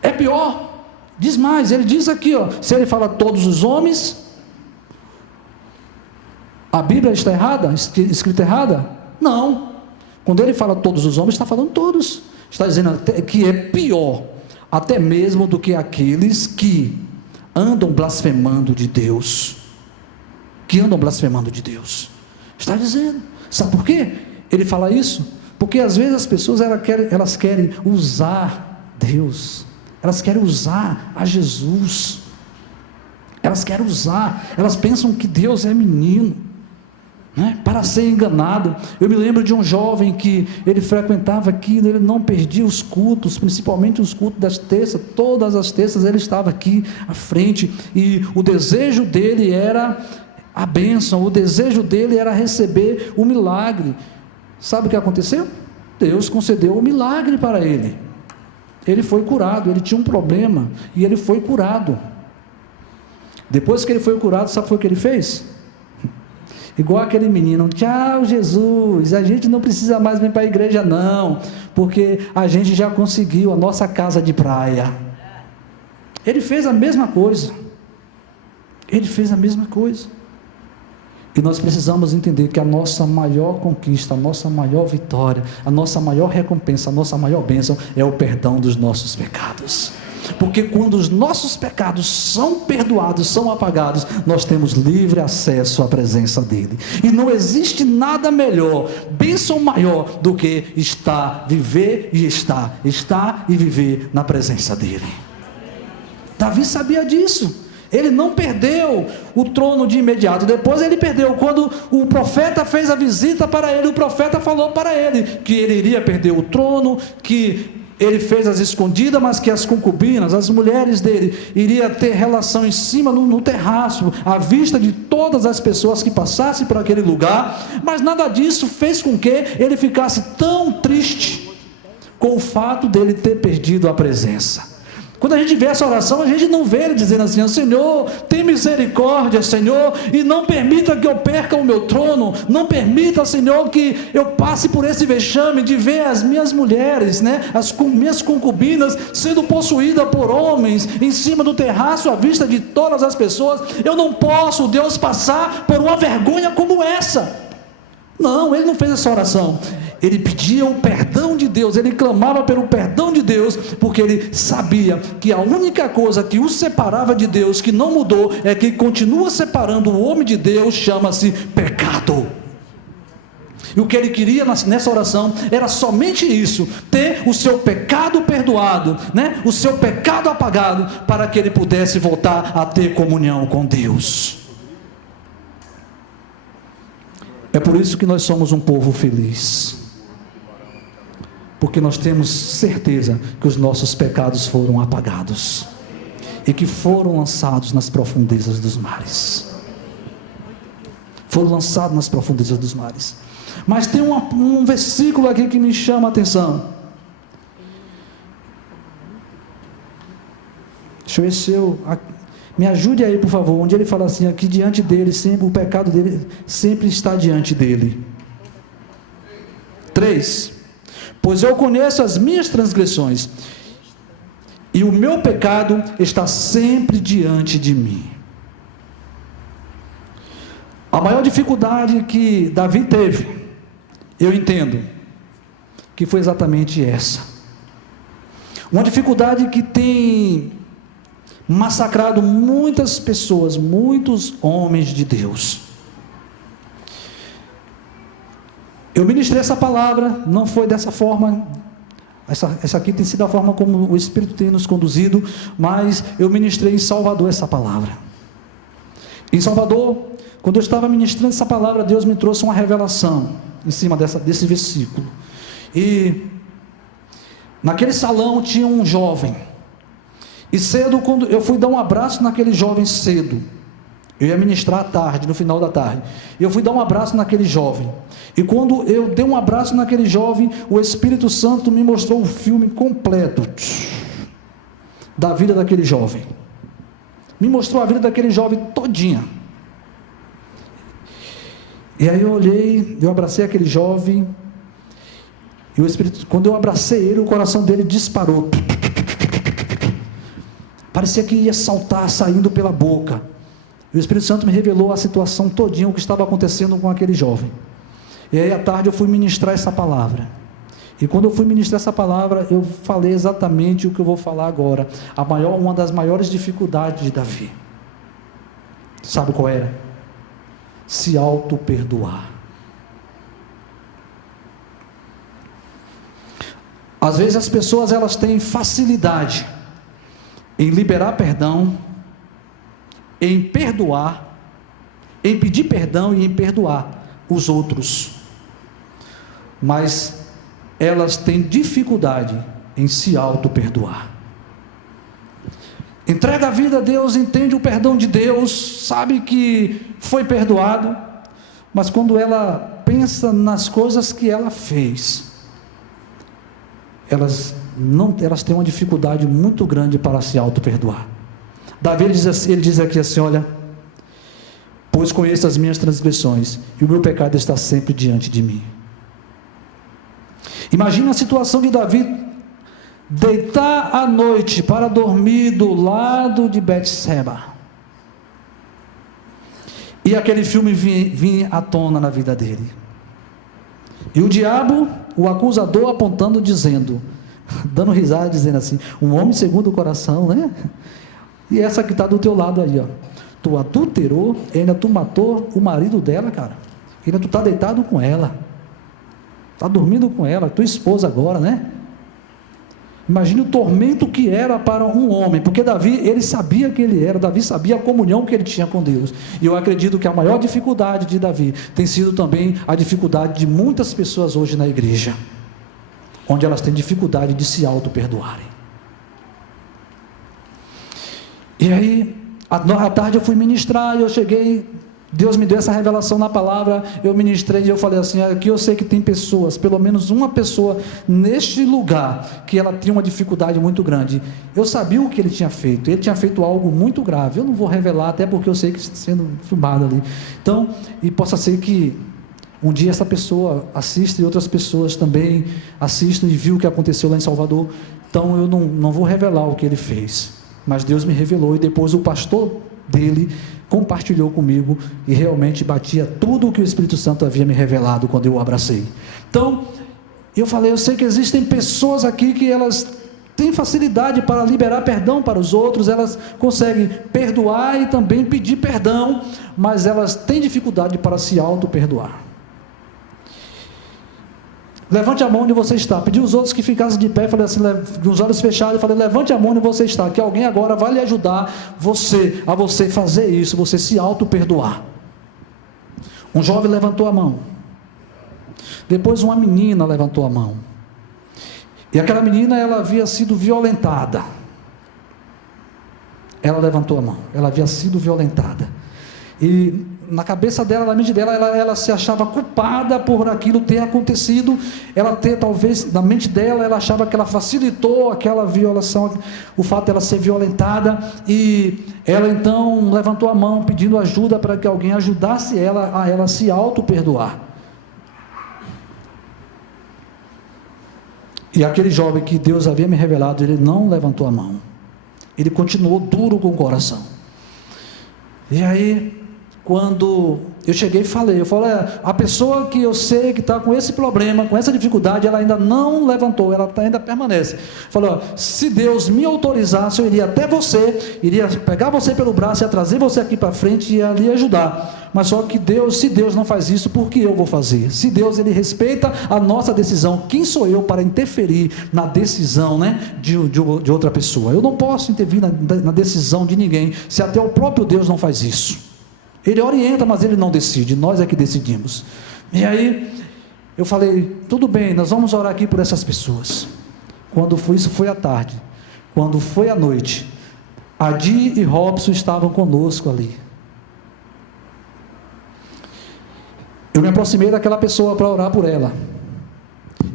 É pior, diz mais, ele diz aqui, se ele fala todos os homens, a Bíblia está errada, escrita errada? Não, quando ele fala todos os homens, está falando todos, está dizendo até que é pior, até mesmo do que aqueles que andam blasfemando de Deus, está dizendo. Sabe por quê? Ele fala isso, porque às vezes as pessoas elas querem usar Deus, elas querem usar a Jesus, elas pensam que Deus é menino, para ser enganado. Eu me lembro de um jovem que ele frequentava aqui, ele não perdia os cultos, principalmente os cultos das terças, todas as terças ele estava aqui à frente, e o desejo dele era a bênção, o desejo dele era receber o milagre. Sabe o que aconteceu? Deus concedeu o milagre para ele. Ele foi curado, ele tinha um problema e ele foi curado. Depois que ele foi curado, sabe o que ele fez? Igual aquele menino: tchau Jesus, a gente não precisa mais vir para a igreja não, porque a gente já conseguiu a nossa casa de praia. Ele fez a mesma coisa. E nós precisamos entender que a nossa maior conquista, a nossa maior vitória, a nossa maior recompensa, a nossa maior bênção é o perdão dos nossos pecados. Porque quando os nossos pecados são perdoados, são apagados, nós temos livre acesso à presença dEle. E não existe nada melhor, bênção maior do que viver e viver na presença dEle. Davi sabia disso. Ele não perdeu o trono de imediato, depois ele perdeu. Quando o profeta fez a visita para ele, o profeta falou para ele que ele iria perder o trono, que ele fez as escondidas, mas que as concubinas, as mulheres dele, iria ter relação em cima, no terraço, à vista de todas as pessoas que passassem por aquele lugar. Mas nada disso fez com que ele ficasse tão triste com o fato dele ter perdido a presença. Quando a gente vê essa oração, a gente não vê ele dizendo assim: Senhor, tem misericórdia, Senhor, e não permita que eu perca o meu trono, não permita, Senhor, que eu passe por esse vexame de ver as minhas mulheres, as minhas concubinas sendo possuídas por homens, em cima do terraço, à vista de todas as pessoas. Eu não posso, Deus, passar por uma vergonha como essa. Não, ele não fez essa oração. Ele pedia o perdão de Deus, ele clamava pelo perdão de Deus, porque ele sabia que a única coisa que o separava de Deus, que não mudou, é que continua separando o homem de Deus, chama-se pecado. E o que ele queria nessa oração era somente isso: ter o seu pecado perdoado, né? O seu pecado apagado, para que ele pudesse voltar a ter comunhão com Deus. É por isso que nós somos um povo feliz, porque nós temos certeza que os nossos pecados foram apagados e que foram lançados nas profundezas dos mares. Foram lançados nas profundezas dos mares. Mas tem um versículo aqui que me chama a atenção. Deixa eu ver se me ajude aí, por favor, onde ele fala assim, aqui diante dele, sempre o pecado dele sempre está diante dele. 3. Pois eu conheço as minhas transgressões, e o meu pecado está sempre diante de mim. A maior dificuldade que Davi teve, eu entendo, que foi exatamente essa. Uma dificuldade que tem massacrado muitas pessoas, muitos homens de Deus. Eu ministrei essa palavra, não foi dessa forma, essa aqui tem sido a forma como o Espírito tem nos conduzido, mas eu ministrei em Salvador essa palavra. Em Salvador, quando eu estava ministrando essa palavra, Deus me trouxe uma revelação em cima desse versículo. E naquele salão tinha um jovem, e cedo, quando eu fui dar um abraço naquele jovem cedo, eu ia ministrar à tarde, no final da tarde, e eu fui dar um abraço naquele jovem, e quando eu dei um abraço naquele jovem, o Espírito Santo me mostrou o filme completo da vida daquele jovem, me mostrou a vida daquele jovem todinha. E aí eu olhei, eu abracei aquele jovem, e o Espírito, quando eu abracei ele, o coração dele disparou, parecia que ia saltar, saindo pela boca. E o Espírito Santo me revelou a situação todinha, o que estava acontecendo com aquele jovem. E aí à tarde eu fui ministrar essa palavra, e quando eu fui ministrar essa palavra, eu falei exatamente o que eu vou falar agora. Uma das maiores dificuldades de Davi, sabe qual era? Se auto-perdoar. Às vezes as pessoas, elas têm facilidade em liberar perdão, em perdoar, em pedir perdão e em perdoar os outros, mas elas têm dificuldade em se auto-perdoar. Entrega a vida a Deus, entende o perdão de Deus, sabe que foi perdoado, mas quando ela pensa nas coisas que ela fez, elas têm uma dificuldade muito grande para se auto-perdoar. Davi ele diz aqui assim, olha, pois conheço as minhas transgressões, e o meu pecado está sempre diante de mim. Imagina a situação de Davi, deitar à noite para dormir do lado de Betseba, e aquele filme vinha à tona na vida dele, e o diabo, o acusador, apontando, dizendo, dando risada, dizendo assim, um homem segundo o coração, né? E essa que está do teu lado aí, ó, tu adulterou, ainda tu matou o marido dela, cara, ainda tu está deitado com ela, está dormindo com ela, tua esposa agora, né? Imagine o tormento que era para um homem, porque Davi, ele sabia quem ele era, Davi sabia a comunhão que ele tinha com Deus, e eu acredito que a maior dificuldade de Davi tem sido também a dificuldade de muitas pessoas hoje na igreja, onde elas têm dificuldade de se auto-perdoarem. E aí, à tarde eu fui ministrar, e eu cheguei, Deus me deu essa revelação na palavra, eu ministrei, e eu falei assim, aqui eu sei que tem pessoas, pelo menos uma pessoa neste lugar, que ela tinha uma dificuldade muito grande. Eu sabia o que ele tinha feito algo muito grave, eu não vou revelar, até porque eu sei que está sendo filmado ali, então, e possa ser que um dia essa pessoa assista, e outras pessoas também assistam, e viu o que aconteceu lá em Salvador, então eu não vou revelar o que ele fez, mas Deus me revelou, e depois o pastor dele, compartilhou comigo e realmente batia tudo o que o Espírito Santo havia me revelado quando eu o abracei. Então, eu falei, eu sei que existem pessoas aqui que elas têm facilidade para liberar perdão para os outros, elas conseguem perdoar e também pedir perdão, mas elas têm dificuldade para se auto-perdoar. Levante a mão onde você está. Pedi os outros que ficassem de pé, falei assim, com os olhos fechados, falei, levante a mão onde você está, que alguém agora vai lhe ajudar a você fazer isso, você se auto-perdoar. Um jovem levantou a mão. Depois uma menina levantou a mão. E aquela menina, ela havia sido violentada. Ela levantou a mão. Ela havia sido violentada. E na cabeça dela, na mente dela, ela se achava culpada por aquilo ter acontecido. Talvez, na mente dela, ela achava que ela facilitou aquela violação, o fato dela ser violentada. E ela então levantou a mão pedindo ajuda para que alguém ajudasse ela a ela se auto-perdoar. E aquele jovem que Deus havia me revelado, ele não levantou a mão. Ele continuou duro com o coração. E aí, quando eu cheguei e falei, a pessoa que eu sei que está com esse problema, com essa dificuldade, ela ainda não levantou, ela ainda permanece. Falei, se Deus me autorizasse, eu iria até você, iria pegar você pelo braço, ia trazer você aqui para frente e ia lhe ajudar. Mas só que se Deus não faz isso, por que eu vou fazer? Se Deus, ele respeita a nossa decisão, quem sou eu para interferir na decisão, de outra pessoa? Eu não posso intervir na decisão de ninguém, se até o próprio Deus não faz isso. Ele orienta, mas ele não decide, nós é que decidimos. E aí, eu falei, tudo bem, nós vamos orar aqui por essas pessoas. Isso foi à tarde. Quando foi à noite, Adi e Robson estavam conosco ali. Eu me aproximei daquela pessoa para orar por ela.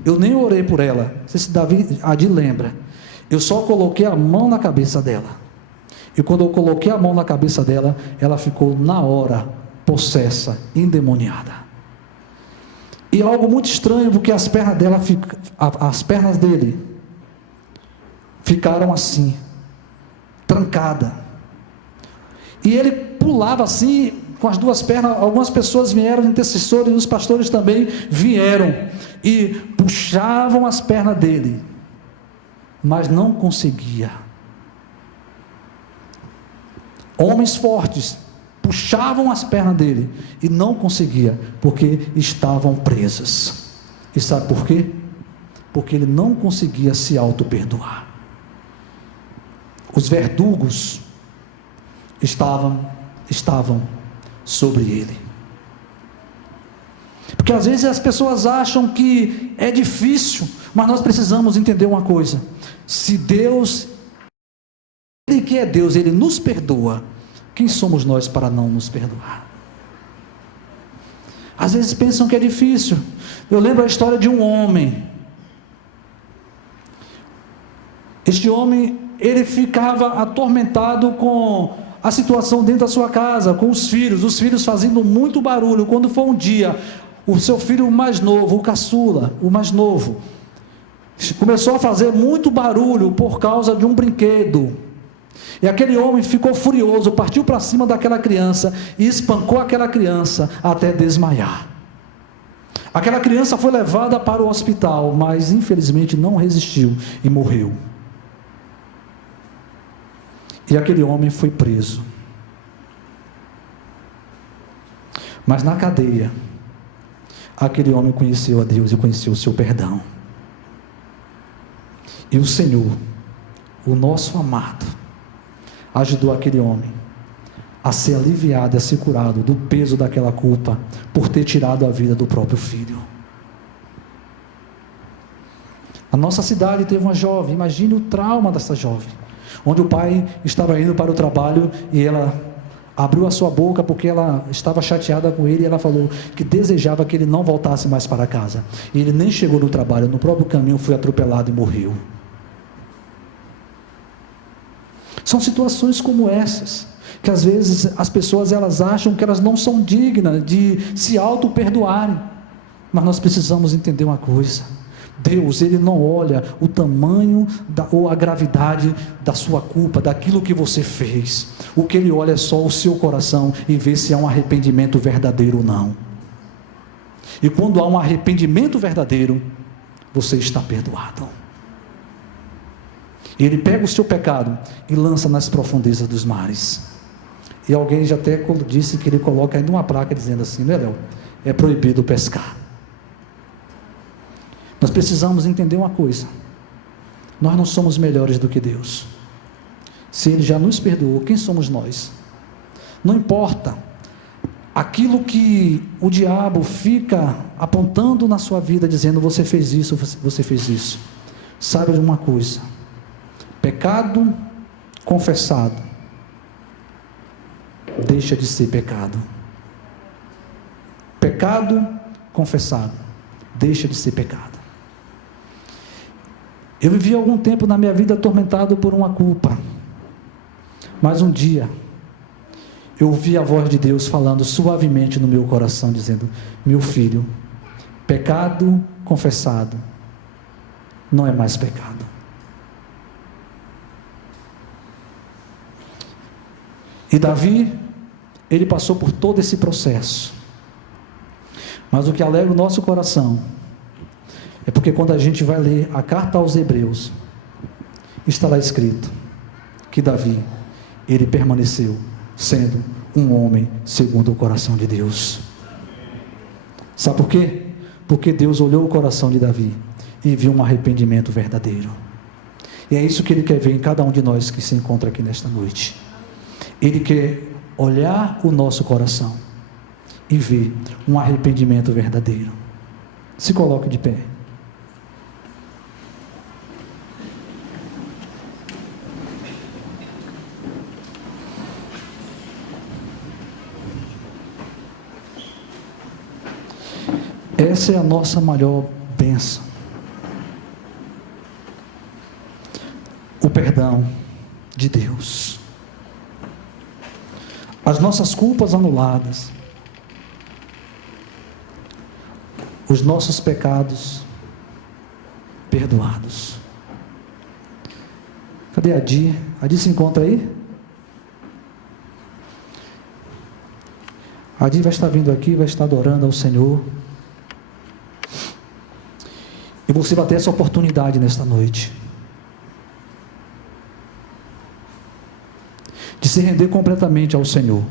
Eu nem orei por ela, não sei se Adi lembra. Eu só coloquei a mão na cabeça dela. E quando eu coloquei a mão na cabeça dela, ela ficou na hora possessa, endemoniada. E algo muito estranho, porque as pernas dele ficaram assim, trancadas. E ele pulava assim, com as duas pernas. Algumas pessoas vieram, intercessores, os pastores também vieram e puxavam as pernas dele, mas não conseguia. Homens fortes puxavam as pernas dele e não conseguia, porque estavam presas. E sabe por quê? Porque ele não conseguia se auto-perdoar. Os verdugos estavam sobre ele. Porque às vezes as pessoas acham que é difícil, mas nós precisamos entender uma coisa: se Deus, Ele que é Deus, Ele nos perdoa, quem somos nós para não nos perdoar? Às vezes pensam que é difícil. Eu lembro a história de um homem. Este homem, ele ficava atormentado com a situação dentro da sua casa, com os filhos fazendo muito barulho. Quando foi um dia, o seu filho mais novo, o caçula, o mais novo, começou a fazer muito barulho por causa de um brinquedo. E aquele homem ficou furioso, partiu para cima daquela criança e espancou aquela criança até desmaiar. Aquela criança foi levada para o hospital, mas infelizmente não resistiu e morreu. E aquele homem foi preso. Mas na cadeia, aquele homem conheceu a Deus e conheceu o seu perdão. E o Senhor, o nosso amado, ajudou aquele homem a ser aliviado, a ser curado do peso daquela culpa, por ter tirado a vida do próprio filho. A nossa cidade teve uma jovem, imagine o trauma dessa jovem, onde o pai estava indo para o trabalho e ela abriu a sua boca porque ela estava chateada com ele, e ela falou que desejava que ele não voltasse mais para casa. E ele nem chegou no trabalho, no próprio caminho foi atropelado e morreu. São situações como essas, que às vezes as pessoas elas acham que elas não são dignas de se auto-perdoarem. Mas nós precisamos entender uma coisa: Deus, Ele não olha o tamanho ou a gravidade da sua culpa, daquilo que você fez. O que Ele olha é só o seu coração e vê se há um arrependimento verdadeiro ou não. E quando há um arrependimento verdadeiro, você está perdoado. Ele pega o seu pecado e lança nas profundezas dos mares. E alguém já até disse que ele coloca ainda uma placa dizendo assim, né, Léo? É proibido pescar. Nós precisamos entender uma coisa: nós não somos melhores do que Deus. Se Ele já nos perdoou, quem somos nós? Não importa aquilo que o diabo fica apontando na sua vida, dizendo você fez isso, você fez isso. Saiba de uma coisa: pecado confessado deixa de ser pecado. Pecado confessado deixa de ser pecado. Eu vivi algum tempo na minha vida atormentado por uma culpa, mas um dia eu ouvi a voz de Deus falando suavemente no meu coração, dizendo: meu filho, pecado confessado não é mais pecado. E Davi, ele passou por todo esse processo, mas o que alegra o nosso coração é porque quando a gente vai ler a carta aos Hebreus, está lá escrito que Davi, ele permaneceu sendo um homem segundo o coração de Deus. Sabe por quê? Porque Deus olhou o coração de Davi e viu um arrependimento verdadeiro. E é isso que Ele quer ver em cada um de nós que se encontra aqui nesta noite. Ele quer olhar o nosso coração e ver um arrependimento verdadeiro. Se coloque de pé. Essa é a nossa maior bênção. O perdão de Deus. As nossas culpas anuladas. Os nossos pecados perdoados. Cadê a Di? A Di se encontra aí? A Di vai estar vindo aqui, vai estar adorando ao Senhor. E você vai ter essa oportunidade nesta noite de se render completamente ao Senhor,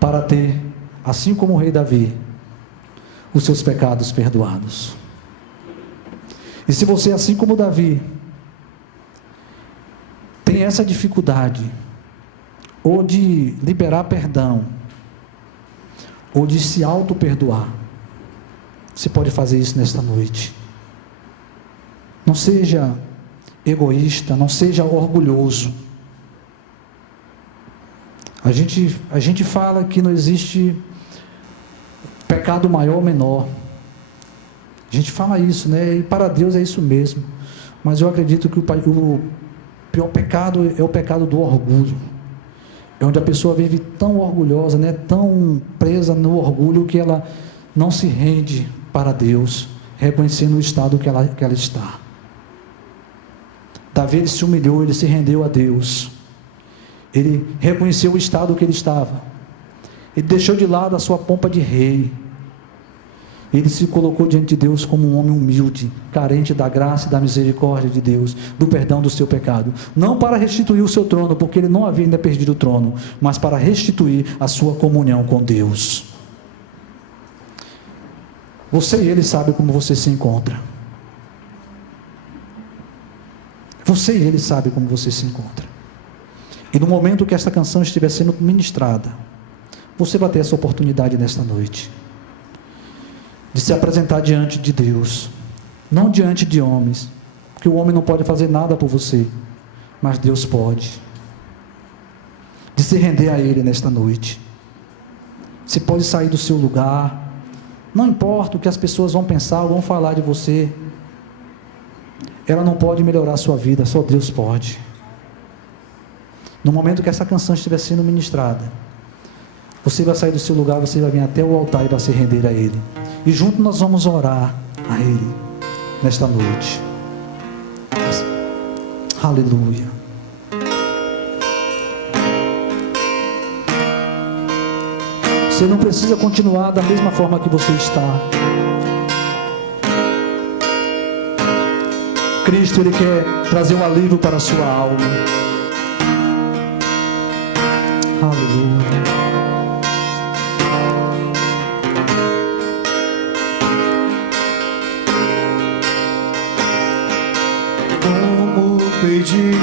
para ter, assim como o rei Davi, os seus pecados perdoados. E se você, assim como Davi, tem essa dificuldade, ou de liberar perdão, ou de se auto-perdoar, você pode fazer isso nesta noite. Não seja egoísta, não seja orgulhoso. A gente fala que não existe pecado maior ou menor. A gente fala isso, né? E para Deus é isso mesmo. Mas eu acredito que o pior pecado é o pecado do orgulho. É onde a pessoa vive tão orgulhosa, né? Tão presa no orgulho que ela não se rende para Deus, reconhecendo o estado que ela está. Davi, ele se humilhou, ele se rendeu a Deus. Ele reconheceu o estado que ele estava. Ele deixou de lado a sua pompa de rei. Ele se colocou diante de Deus como um homem humilde, carente da graça e da misericórdia de Deus, do perdão do seu pecado. Não para restituir o seu trono, porque ele não havia ainda perdido o trono, mas para restituir a sua comunhão com Deus. Você e ele sabe como você se encontra. Você e ele sabe como você se encontra. E no momento que esta canção estiver sendo ministrada, você vai ter essa oportunidade nesta noite de se apresentar diante de Deus, não diante de homens, porque o homem não pode fazer nada por você, mas Deus pode. De se render a Ele nesta noite. Você pode sair do seu lugar. Não importa o que as pessoas vão pensar ou vão falar de você. Ela não pode melhorar a sua vida, só Deus pode. No momento que essa canção estiver sendo ministrada, você vai sair do seu lugar, você vai vir até o altar e vai se render a Ele. E junto nós vamos orar a Ele. nesta noite. Aleluia. Você não precisa continuar da mesma forma que você está. Cristo, Ele quer trazer um alívio para a sua alma. Aleluia. Como pedir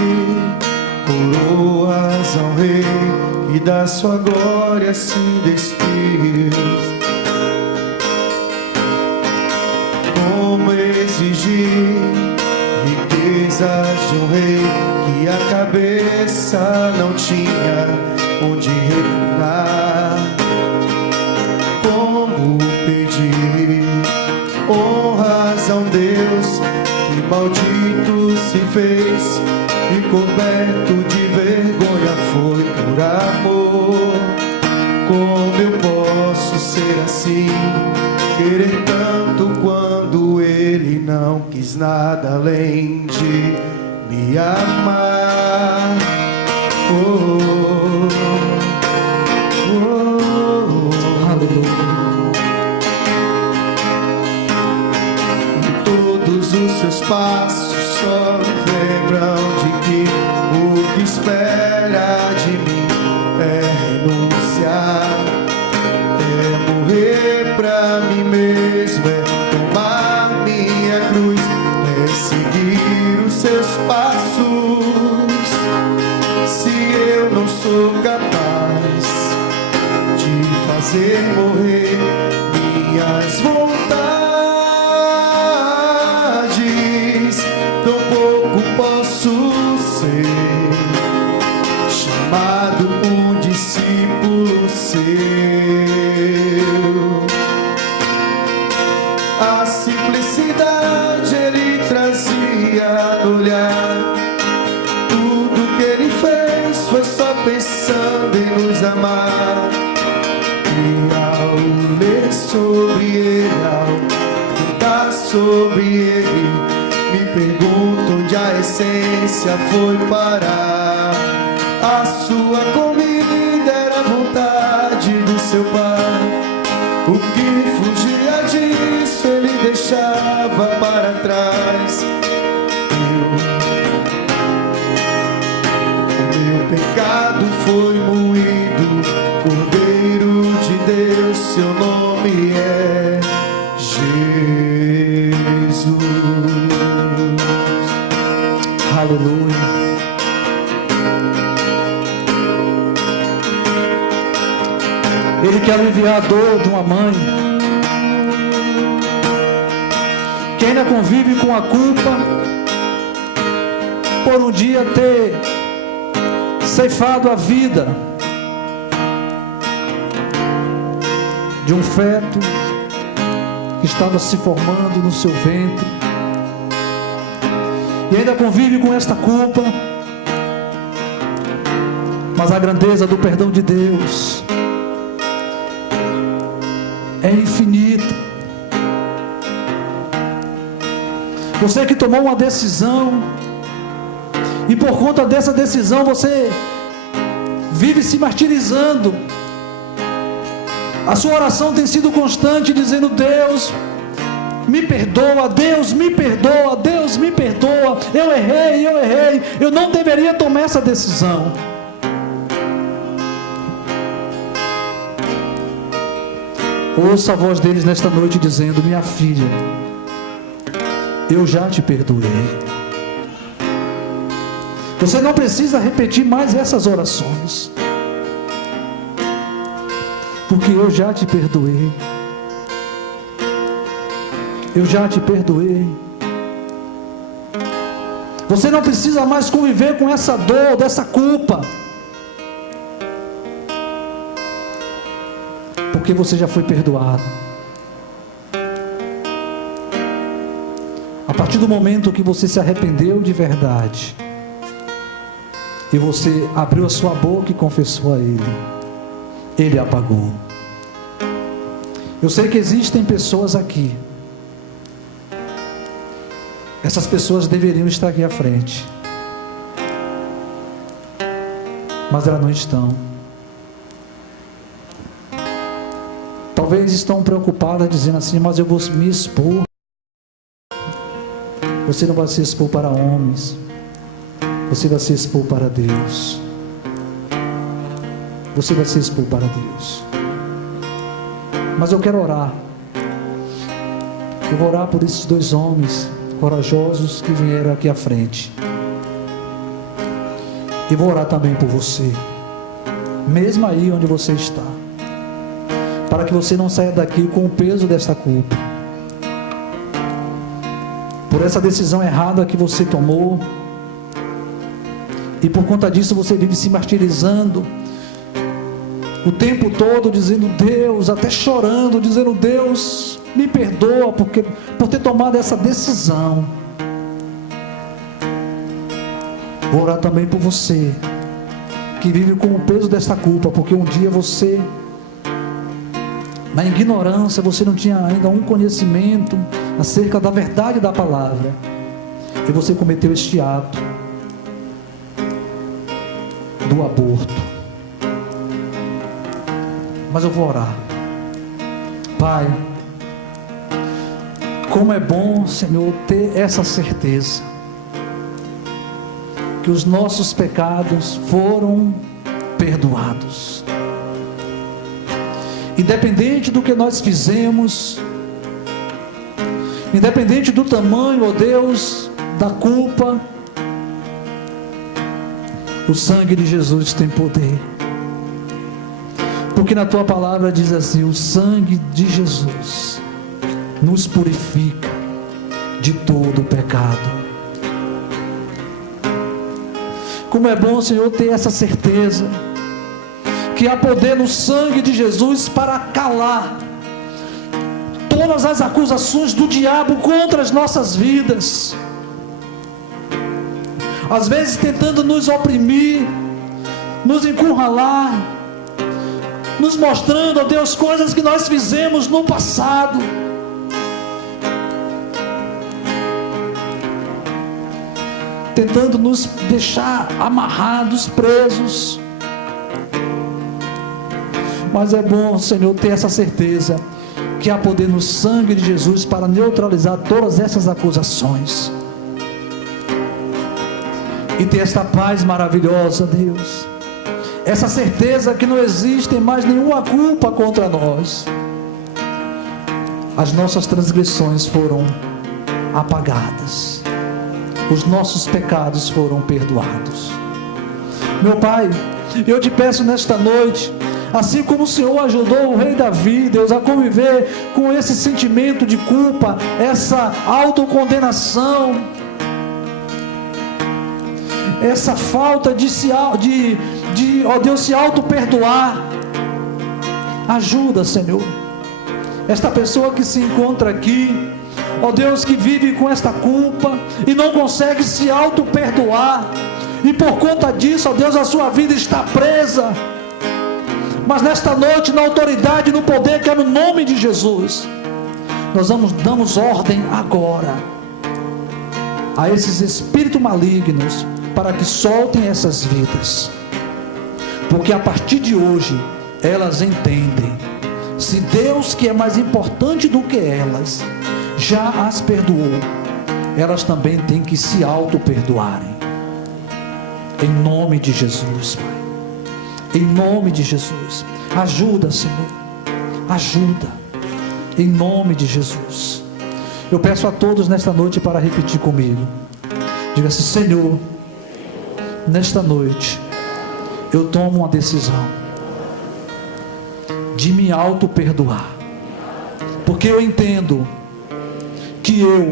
coroas ao Rei e da sua glória se despiu? Como exigir riquezas de um rei que a cabeça não tinha onde reclinar? Como pedir honras a um Deus que maldito se fez e coberto de vergonha foi por amor? Como eu posso ser assim, querer tanto quando Ele não quis nada além de me amar? Oh, oh, oh. Aleluia. E todos os seus passos só lembram de que o que espera de mim é renunciar, é morrer pra mim mesmo, é tomar minha cruz, é seguir os seus passos. Se eu não sou capaz de fazer morrer minhas vontades, tampouco posso ser chamado um discípulo seu. A simplicidade Ele trazia no olhar. Tudo que Ele fez foi só pensando em nos amar. E ao ler sobre Ele, ao cantar sobre Ele, me pergunto onde a essência foi parar. A sua comida era a vontade do seu Pai. O que fugia disso Ele deixava para trás. O meu pecado foi moído, Cordeiro de Deus, seu nome é Jesus. Aleluia. Ele quer aliviar a dor de uma mãe que ainda convive com a culpa por um dia ter ceifado a vida de um feto que estava se formando no seu ventre, e ainda convive com esta culpa. Mas a grandeza do perdão de Deus é infinita. Você que tomou uma decisão e por conta dessa decisão você vive se martirizando, a sua oração tem sido constante dizendo: Deus me perdoa, Deus me perdoa, Deus me perdoa, eu errei, eu não deveria tomar essa decisão. Ouça a voz deles nesta noite dizendo: minha filha, eu já te perdoei. Você não precisa repetir mais essas orações, porque eu já te perdoei. Eu já te perdoei. Você não precisa mais conviver com essa dor, dessa culpa, porque você já foi perdoado. A partir do momento que você se arrependeu de verdade e você abriu a sua boca e confessou a Ele, Ele apagou. Eu sei que existem pessoas aqui Essas pessoas deveriam estar aqui à frente, mas elas não estão. Talvez estão preocupadas, dizendo assim: mas eu vou me expor. Você não vai se expor para homens, você vai se expor para Deus. Você vai se expor para Deus. Mas eu quero orar. Eu vou orar por esses dois homens corajosos que vieram aqui à frente. E vou orar também por você, mesmo aí onde você está, para que você não saia daqui com o peso desta culpa, por essa decisão errada que você tomou, e por conta disso você vive se martirizando o tempo todo, dizendo: Deus, até chorando, dizendo: Deus, me perdoa por ter tomado essa decisão. Vou orar também por você que vive com o peso desta culpa, porque um dia você, na ignorância, você não tinha ainda um conhecimento acerca da verdade da palavra, e você cometeu este ato do aborto. Mas eu vou orar. Pai, como é bom, Senhor, ter essa certeza que os nossos pecados foram perdoados, independente do que nós fizemos, independente do tamanho, ó Deus, da culpa, o sangue de Jesus tem poder. Porque na tua palavra diz assim: o sangue de Jesus nos purifica de todo o pecado. Como é bom, Senhor, ter essa certeza que há poder no sangue de Jesus para calar todas as acusações do diabo contra as nossas vidas, às vezes tentando nos oprimir, nos encurralar, nos mostrando, ó Deus, coisas que nós fizemos no passado. Tentando nos deixar amarrados, presos. Mas é bom, Senhor, ter essa certeza que há poder no sangue de Jesus para neutralizar todas essas acusações. E ter esta paz maravilhosa, Deus. Essa certeza que não existe mais nenhuma culpa contra nós. As nossas transgressões foram apagadas. Os nossos pecados foram perdoados. Meu Pai, eu te peço nesta noite, assim como o Senhor ajudou o rei Davi, Deus, a conviver com esse sentimento de culpa, essa autocondenação, essa falta ó Deus, se auto-perdoar. Ajuda, Senhor, esta pessoa que se encontra aqui, ó Deus, que vive com esta culpa e não consegue se auto-perdoar, e por conta disso, ó Deus, a sua vida está presa. Mas nesta noite, na autoridade e no poder que é no nome de Jesus, nós damos ordem agora a esses espíritos malignos para que soltem essas vidas, porque a partir de hoje elas entendem: se Deus, que é mais importante do que elas, já as perdoou, elas também têm que se auto-perdoarem. Em nome de Jesus, Pai, em nome de Jesus, ajuda, Senhor, ajuda, em nome de Jesus. Eu peço a todos nesta noite para repetir comigo. Diga assim: Senhor, nesta noite eu tomo uma decisão de me auto-perdoar, porque eu entendo que eu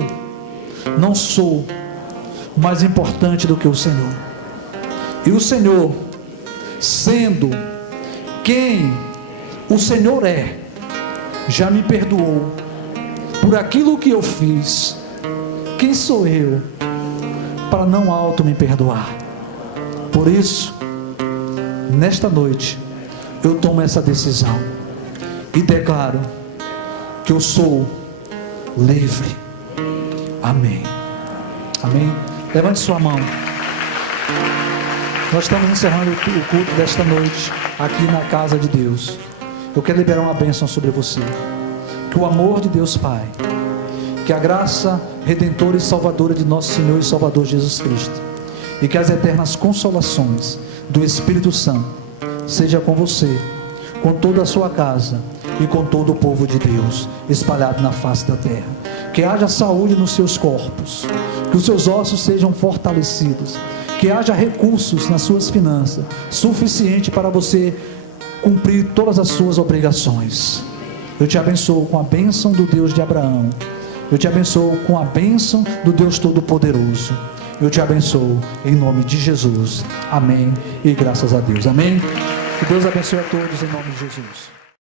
não sou mais importante do que o Senhor, e o Senhor, sendo quem o Senhor é, já me perdoou por aquilo que eu fiz. Quem sou eu para não auto me perdoar? Por isso, nesta noite eu tomo essa decisão e declaro que eu sou livre. Amém. Amém? Levante sua mão. Nós estamos encerrando o culto desta noite aqui na casa de Deus. Eu quero liberar uma bênção sobre você. Que o amor de Deus Pai, que a graça redentora e salvadora de nosso Senhor e Salvador Jesus Cristo, e que as eternas consolações do Espírito Santo seja com você, com toda a sua casa e com todo o povo de Deus espalhado na face da terra. Que haja saúde nos seus corpos, que os seus ossos sejam fortalecidos, que haja recursos nas suas finanças suficiente para você cumprir todas as suas obrigações. Eu te abençoo com a bênção do Deus de Abraão. Eu te abençoo com a bênção do Deus Todo-Poderoso. Eu te abençoo em nome de Jesus. Amém. E graças a Deus. Amém. Que Deus abençoe a todos em nome de Jesus.